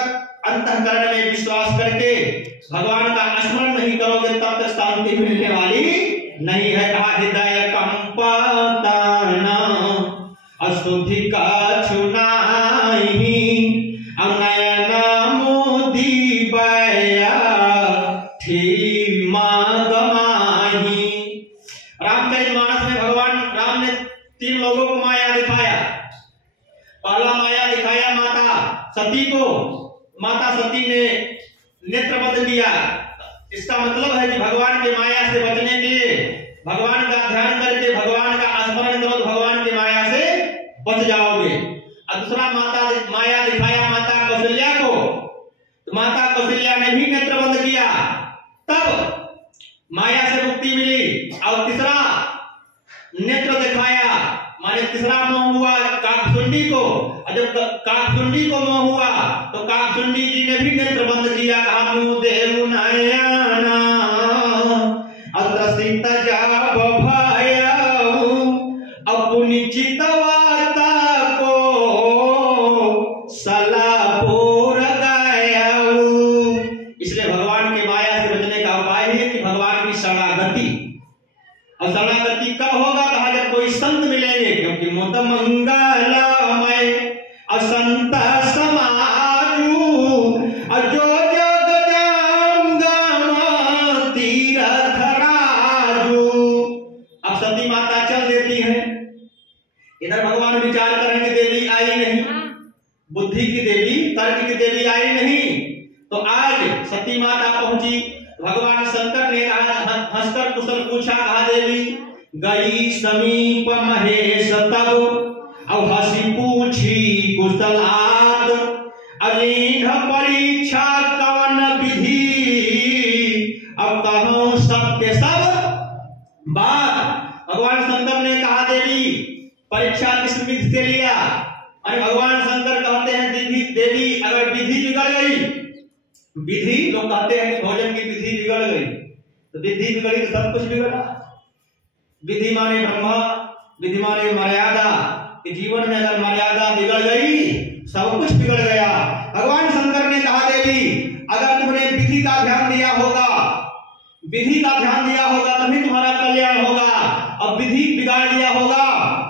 अंतःकरण में विश्वास करके भगवान का स्मरण नहीं करोगे, तब तक शांति मिलने वाली नहीं है। कहा हृदय कंपताना अशुद्धि का छुनाई, अनयना मोदी बया थी मागमाही। रामचरितमानस में भगवान राम ने 3 लोगों को माया दिखाया। पहला माया दिखाया माता सती को, माता सती ने नेत्र बंद किया। इसका मतलब है कि भगवान के माया से बचने के लिए भगवान का ध्यान करके भगवान का स्मरण करो तो भगवान की माया से बच जाओगे। और दूसरा माया दिखाया माता कौशल्या को, तो माता कौशल्या ने भी नेत्र बंद किया, तब माया से मुक्ति मिली। और तीसरा नेत्र दिखाया, माने तीसरा मोह हुआ काकसुंडी को, और जब काकसुंडी को मोह हुआ तो काकसुंडी जी ने भी नेत्र बंद किया। कहा मुँह देव नयना अत्रसित जाब भयउ, अपनी चितवाता को सलापुर गयउ। इसलिए भगवान के माया से बचने का तो आज सती माता पहुंची, भगवान शंकर ने कहा, हंसकर कुशल पूछा, कहा देवी गई समीप महेश तब, अब हंसी पूछी कुशलात, अलीन परीक्षा कवन विधि, अब कहूं सबके सब बात। भगवान शंकर ने कहा देवी परीक्षा किस विधि से लिया? और भगवान शंकर कहते हैं देवी अगर विधि बिगड़ गई, विधि लोग कहते हैं कि भोजन की विधि बिगड़ गई, तो विधि बिगड़ी तो सब कुछ बिगड़ा। विधि माने ब्रह्मा, विधि माने मर्यादा, कि जीवन में अगर मर्यादा बिगड़ गई सब कुछ बिगड़ गया। भगवान शंकर ने कहा देवी अगर तुमने विधि का ध्यान दिया होगा, विधि का ध्यान दिया होगा तभी तुम्हारा कल्याण होगा, अब विधि बिगाड़ दिया होगा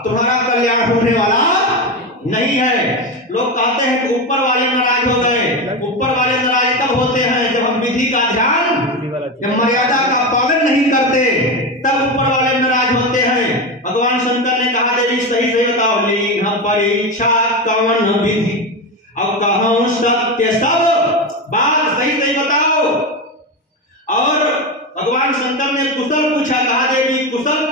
तुम्हारा कल्याण होने वाला नहीं है। लोग कहते हैं कि ऊपर वाले नाराज हो गए, ऊपर वाले नाराज तब होते हैं जब हम विधि का ध्यान, जब मर्यादा का पालन नहीं करते तब ऊपर वाले नाराज होते हैं। भगवान शंकर ने कहा देवी सही सही बताओ, लीन परीक्षा कवन विधि, अब कहूं सत्य सब बात, सही सही बताओ। और भगवान शंकर ने कुशल पूछा, कहा देवी कुशल,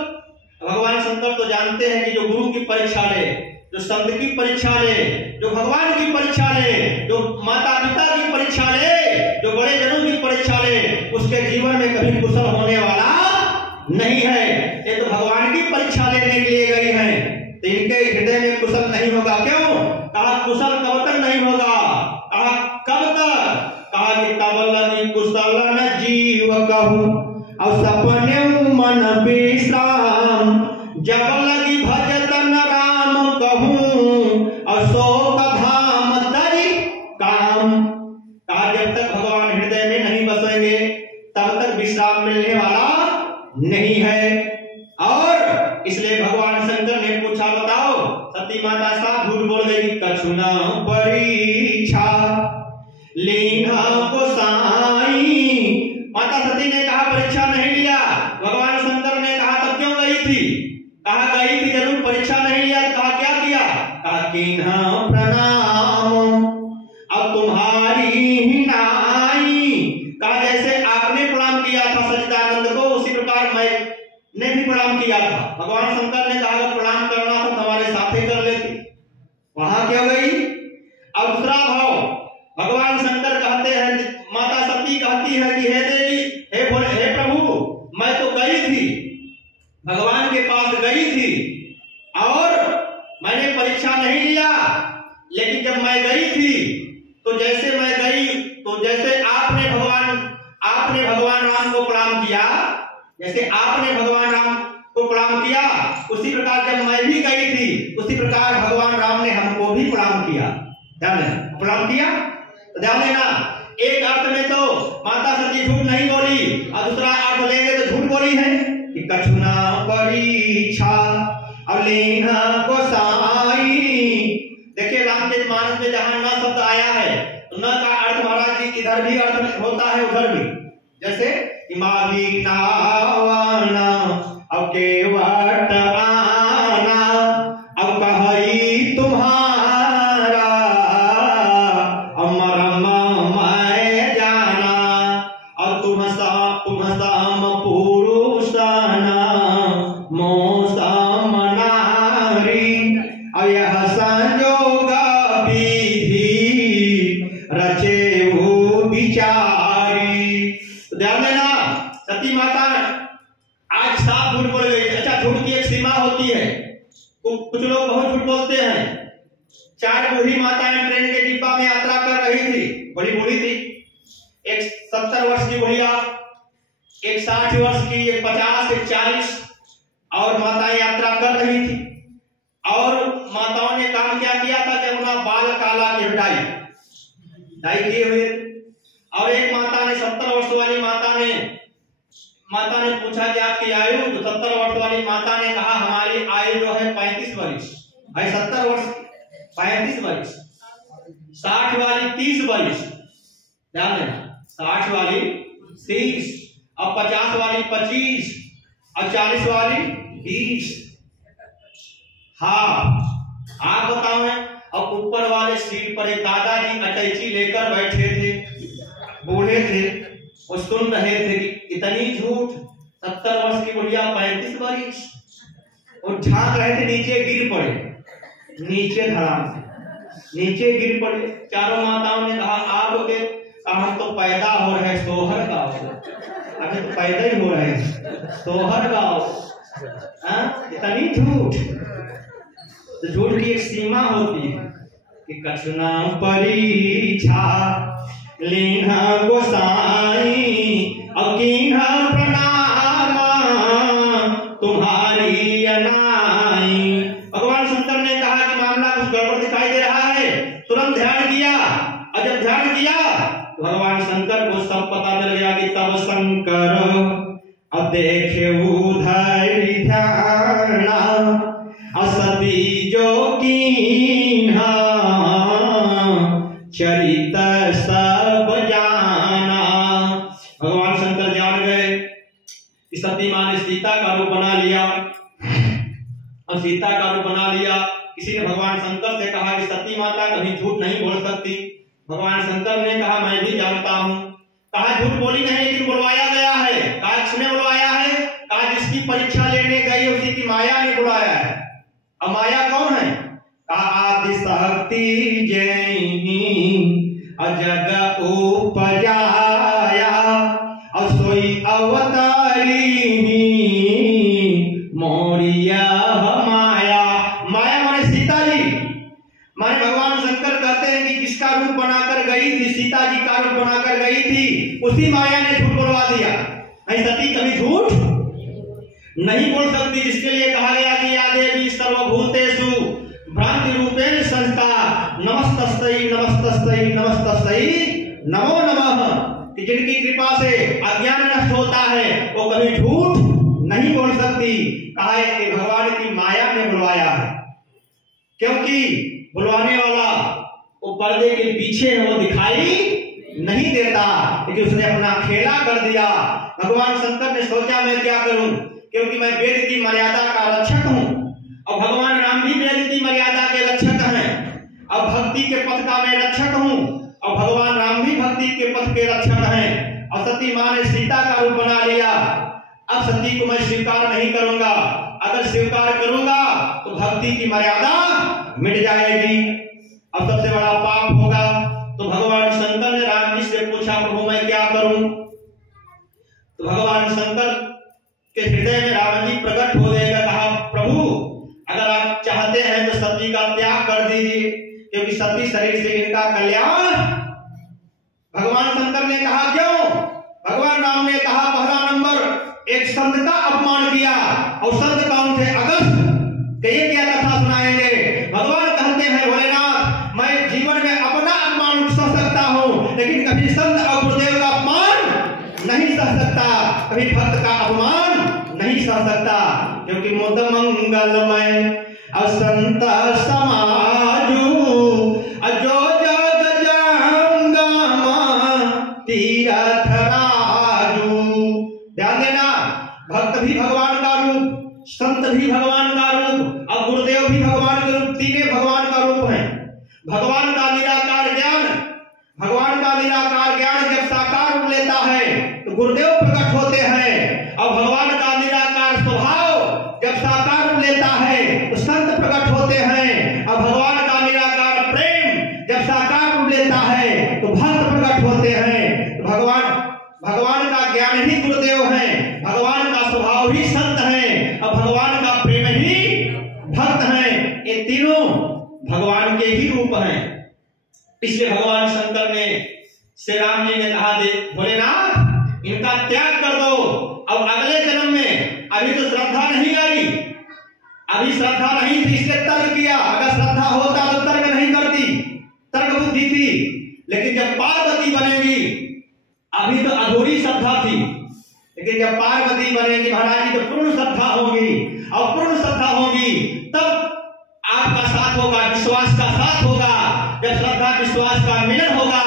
भगवान शंकर तो जानते हैं कि जो गुरु की परीक्षा ले, जो संत की परीक्षा ले, जो भगवान की परीक्षा ले, जो माता पिता की परीक्षा ले, जो बड़े जनों की परीक्षा ले, उसके जीवन में कभी कुशल होने वाला नहीं है। ये तो भगवान की परीक्षा लेने के लिए गई हैं, तो इनके हृदय में कुशल नहीं होगा। क्यों? कहा कुशल कब तक नहीं होगा? कहा कब तक? कहा कि तब लगी कुशल न जीव कहूं, और सपने मन विश्राम, जब लगी भजत न राम कहूं, और शोक धाम तरी काम। कहा जब तक भगवान हृदय में नहीं बसेंगे तब तक विश्राम मिलने वाला नहीं है। और इसलिए भगवान शंकर ने पूछा, बताओ सती माता साफ झूठ बोल गई, कछुना परीक्षा लीना को साई। माता सती ने कहा परीक्षा नहीं लिया। भगवान शंकर ने कहा तब क्यों गई थी? कहा गई थी जरूर, परीक्षा नहीं लिया। कहा क्या किया? कहा किन्हा प्रणाम अब तुम्हारी ही नाई। कहा जैसे आपने प्रणाम किया था सच्चिदानंद को, उसी प्रकार मैंने भी प्रणाम किया था। भगवान शंकर ने कहा अगर प्रणाम करना था तुम्हारे साथ ही कर लेती, वहां क्यों गई? अब दूसरा भाव, भगवान शंकर कहते हैं, माता सती कहती है कि हे देवी, हे बोले, हे प्रभु, मैं तो गई थी, भगवान के पास गई थी और मैंने परीक्षा नहीं लिया, लेकिन जब मैं गई थी तो जैसे मैं गई तो जैसे आपने भगवान राम को प्रणाम किया, जैसे आपने भगवान राम को प्रणाम किया, उसी प्रकार जब मैं भी गई थी उसी प्रकार भगवान राम ने हमको भी प्रणाम किया। ध्यान देना, प्रणाम किया तो ध्यान देना। एक अर्थ में तो माता सती झूठ नहीं बोली और दूसरा अर्थ लेंगे तो झूठ बोली है कि कछुना परीक्षा और लेना को साई। देखिए रामचरितमानस में जहां न शब्द आया है तो न का अर्थ महाराज जी इधर भी अर्थ होता है उधर भी, जैसे मावी नावाना अब केवट आना अब कही तुम्हारा अमर मैं जाना और तुम साम पुरुषाना मोसम नारी और यह संजोग विधि रचे विचारी। ध्यान देना, सती माता आज साफ झूठ बोल गई। अच्छा, झूठ की एक सीमा होती है, कुछ लोग बहुत झूठ बोलते हैं। 4 बूढ़ी माताएं ट्रेन के डिब्बा में यात्रा कर रही थी, बड़ी बूढ़ी थी, एक 70 वर्ष की बुढ़िया, एक 60 वर्ष की, एक 50, एक 40 और माताएं यात्रा कर रही थी। और माताओं ने काम क्या किया था कि अपना बाल काला के डाई किए हुए। और एक माता ने 70 वर्ष वाली माता ने पूछा कि आपकी आयु? तो 70 वर्ष वाली माता ने कहा हमारी आयु जो है 35 वर्ष। भाई 70 वर्ष 35 वर्ष, 60 वाली 30 वर्ष, ध्यान देना, 60 वाली 30 और 50 वाली 25 और 40 वाली 20। हाँ, आप बताओ। और ऊपर वाले सीट पर एक दादाजी अटैची लेकर बैठे थे। बूढ़े थे, वो सुन रहे थे कि इतनी झूठ, 70 वर्ष की बुढ़िया 35 वर्ष, और झांक रहे थे, नीचे गिर पड़े, नीचे धड़ाम से नीचे गिर पड़े। चारों माताओं ने कहा आप के, हम तो पैदा हो रहे सोहर गाओ, अभी तो पैदा ही हो रहे सोहर गाओ। इतनी झूठ, तो झूठ की एक सीमा होती है कि कछुना परीक्षा लीना गोसाई अकीना प्रणाम तुम्हारी अनाई। भगवान शंकर ने कहा कि मामला कुछ गड़बड़ दिखाई दे रहा है, तुरंत ध्यान किया, और जब ध्यान किया तो भगवान शंकर को सब पता चल गया कि तब शंकर अब देखे उधर ध्यान असती जो कीन्हा चरित सब जाना। भगवान शंकर जान गए कि सती माँ ने सीता का रूप बना लिया, और सीता का रूप बना लिया। किसी ने भगवान शंकर से कहा कि सती माता कभी झूठ नहीं बोल सकती। भगवान शंकर ने कहा मैं भी जानता हूँ। कहा झूठ बोली नहीं, लेकिन बुलवाया गया है। कहा किसने बुलवाया है? कहा जिसकी परीक्षा लेने गई उसी की माया ने बुलाया है। अब माया कौन है? कहा आदि शक्ति जैनी अजग उपजाया असोई अवतारी मोरिया माया। माया माने सीता जी, माने भगवान शंकर कहते हैं कि जिसका रूप बनाकर गई थी, सीता जी का रूप बनाकर गई थी, उसी माया ने झूठ बोलवा दिया। नहीं, सती कभी झूठ नहीं बोल सकती, जिसके लिए कहा गया कि या देवी सर्वभूतेषु भ्रांति रूपेण संस्था नमस्तस्यै नमस्तस्यै नमस्तस्यै नमो नमः। कि जिनकी कृपा से अज्ञान नष्ट होता है वो कभी झूठ नहीं बोल सकती। कहा है कि भगवान की माया ने बुलवाया है, क्योंकि बुलवाने वाला वो पर्दे के पीछे है, वो दिखाई नहीं देता, लेकिन उसने अपना खेला कर दिया। भगवान शंकर ने सोचा मैं क्या करूं, क्योंकि मैं वेद की मर्यादा का रक्षक हूं, और भगवान राम भी वेद की मर्यादा के रक्षक हैं। अब भक्ति के पथ का मैं रक्षक हूं, और भगवान राम भी भक्ति के पथ के रक्षक हैं। और सती मां ने सीता का रूप बना लिया। अब सती को मैं स्वीकार नहीं करूंगा, अगर स्वीकार करूंगा तो भक्ति की मर्यादा मिट जाएगी, अब सबसे बड़ा पाप होगा। तो भगवान शंकर ने राम जी से पूछा प्रभु मैं क्या करूं? तो भगवान शंकर के हृदय में रावण जी प्रकट हो गएगा। कहा प्रभु अगर आप चाहते हैं तो सती का त्याग कर दीजिए, क्योंकि सती शरीर से इनका कल्याण। भगवान शंकर ने कहा क्यों? भगवान राम ने कहा पहला नंबर एक संत का अपमान किया, और संत कौन थे? अगस्त। ये क्या कथा सुनाएंगे? भगवान कहते हैं भोलेनाथ मैं जीवन में अपना अपमान सह सकता हूं, लेकिन कभी संत और गुरुदेव का अपमान नहीं सह सकता, कभी भक्त का अपमान नहीं सह सकता, क्योंकि मुद मंगलमय असंत समाजू अजो जग जंगम तीरथ राजू। ध्यान देना, भक्त भी भगवान का रूप, संत भी भगवान का रूप, और गुरुदेव भी भगवान के रूप, तीनों भगवान का रूप है। भगवान का निराकार ज्ञान, भगवान का निराकार ज्ञान जब साकार रूप लेता है तो गुरुदेव प्रकट होते हैं, और भगवान का निराकार स्वभाव जब साकार रूप लेता है तो संत प्रकट होते हैं, और भगवान का निराकार प्रेम जब साकार रूप लेता है तो भक्त प्रकट होते हैं। तो भगवान का ज्ञान ही गुरुदेव है, भगवान का स्वभाव ही संत है, और भगवान का प्रेम ही भक्त है। ये तीनों भगवान के ही रूप हैं। इसलिए भगवान शंकर ने श्री राम जी ने कहा दे भोलेनाथ इनका त्याग कर दो, अब अगले जन्म में, अभी तो श्रद्धा नहीं आई, अभी श्रद्धा नहीं थी इसलिए तर्क किया, अगर श्रद्धा होता तो तर्क नहीं करती, तर्क बुद्धि थी। लेकिन जब पार्वती बनेगी, अभी तो अधूरी श्रद्धा थी, लेकिन जब पार्वती बनेगी महाराज जी तो पूर्ण श्रद्धा होगी, और पूर्ण श्रद्धा होगी तब आपका साथ होगा, विश्वास का साथ होगा। जब श्रद्धा विश्वास का मिलन होगा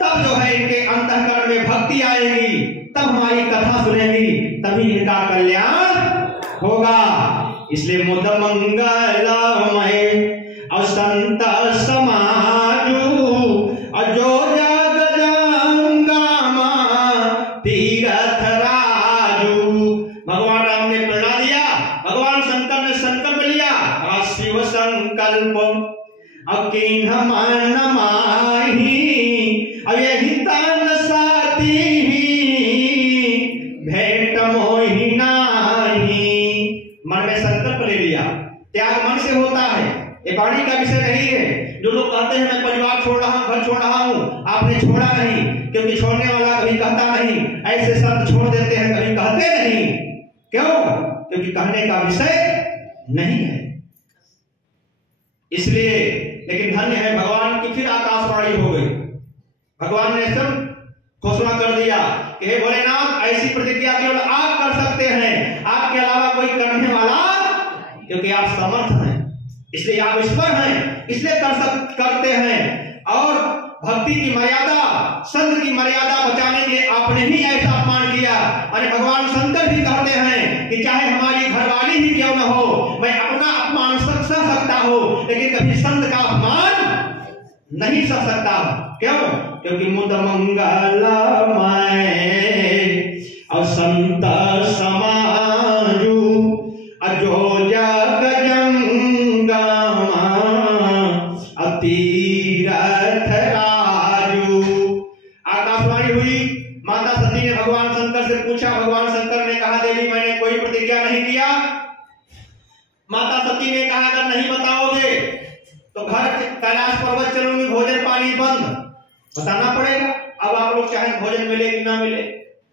तब जो है इनके अंतःकरण में भक्ति आएगी, तब हमारी कथा सुनेगी, तभी इनका कल्याण होगा। इसलिए मुद मंगलमय असंत समाजू अजो जग जंगम दीन मन माही, अब यही तन साती भेंट मोहि नाही। मन में संकल्प ले लिया, त्याग मन से होता है, ये वाणी का विषय नहीं है। जो लोग कहते हैं मैं परिवार छोड़ रहा हूं, घर छोड़ रहा हूं, आपने छोड़ा नहीं, क्योंकि छोड़ने वाला कभी कहता नहीं। ऐसे शब्द छोड़ देते हैं, कभी कहते नहीं। क्यों? क्योंकि कहने का विषय नहीं है, इसलिए। लेकिन धन्य है भगवान की फिर आकाशवाणी हो गई। भगवान ने सब घोषणा कर दिया कि हे भोलेनाथ, ऐसी प्रतिज्ञा केवल आप कर सकते हैं, आपके अलावा कोई करने वाला, क्योंकि आप समर्थ हैं, इसलिए आप ईश्वर हैं, इसलिए करते हैं। और भक्ति की मर्यादा, संत की मर्यादा बचाने के आपने ही ऐसा अपमान किया। और भगवान शंकर भी कहते हैं कि चाहे हमारी घरवाली ही क्यों न हो, मैं अपना अपमान सह सकता हूं, लेकिन कभी संत का अपमान नहीं सह सकता। क्यों? क्योंकि मुद मंगलमय और संत समाजू अजो जग जंगमा तीरथ राजू। आकाशवाणी हुई, माता सती ने भगवान शंकर से पूछा। भगवान शंकर ने कहा देवी मैंने कोई प्रतिज्ञा नहीं किया। माता सती ने कहा अगर नहीं बताओगे तो घर कैलाश पर्वत चलूंगी, भोजन पानी बंद, बताना पड़ेगा। अब आप लोग चाहे भोजन मिले कि ना मिले,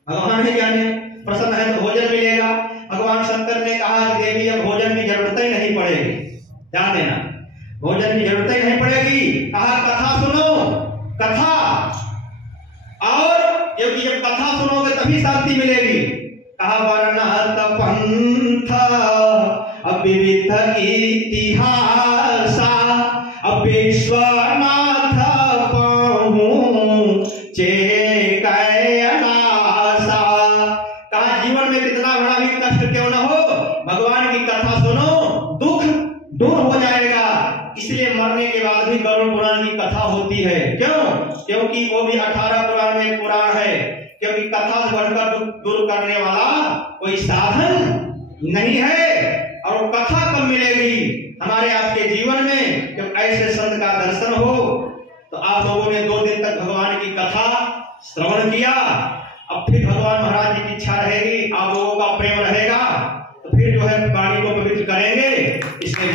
भगवान ही जाने, प्रसन्न है तो भोजन मिलेगा। भगवान शंकर ने कहा कि देवी अब भोजन की जरूरत ही नहीं पड़ेगी, ध्यान देना, भोजन की जरूरत ही नहीं पड़ेगी। कहा कथा सुनो, कथा, और क्योंकि जब कथा सुनोगे तभी शांति मिलेगी। कहा वर्णत पंथ विविध इतिहास विश्वनाथ पहुँचे कैलासा। कहा जीवन में कितना बड़ा भी कष्ट क्यों न हो, भगवान की कथा सुनो, दुख दूर हो जाएगा। इसलिए मरने के बाद भी गरुड़ पुराण की कथा होती है। क्यों? क्योंकि वो भी 18 पुराण में एक पुराण है। क्योंकि कथा से बढ़कर दुख दूर करने वाला कोई साधन नहीं है। और कथा कब मिलेगी हमारे आपके जीवन में? जब ऐसे संत का दर्शन हो। तो आप लोगों ने 2 दिन तक भगवान की कथा श्रवण किया। अब फिर भगवान महाराज जी की इच्छा रहेगी, आप लोगों का प्रेम रहेगा, तो फिर जो है वाणी को पवित्र करेंगे। इसलिए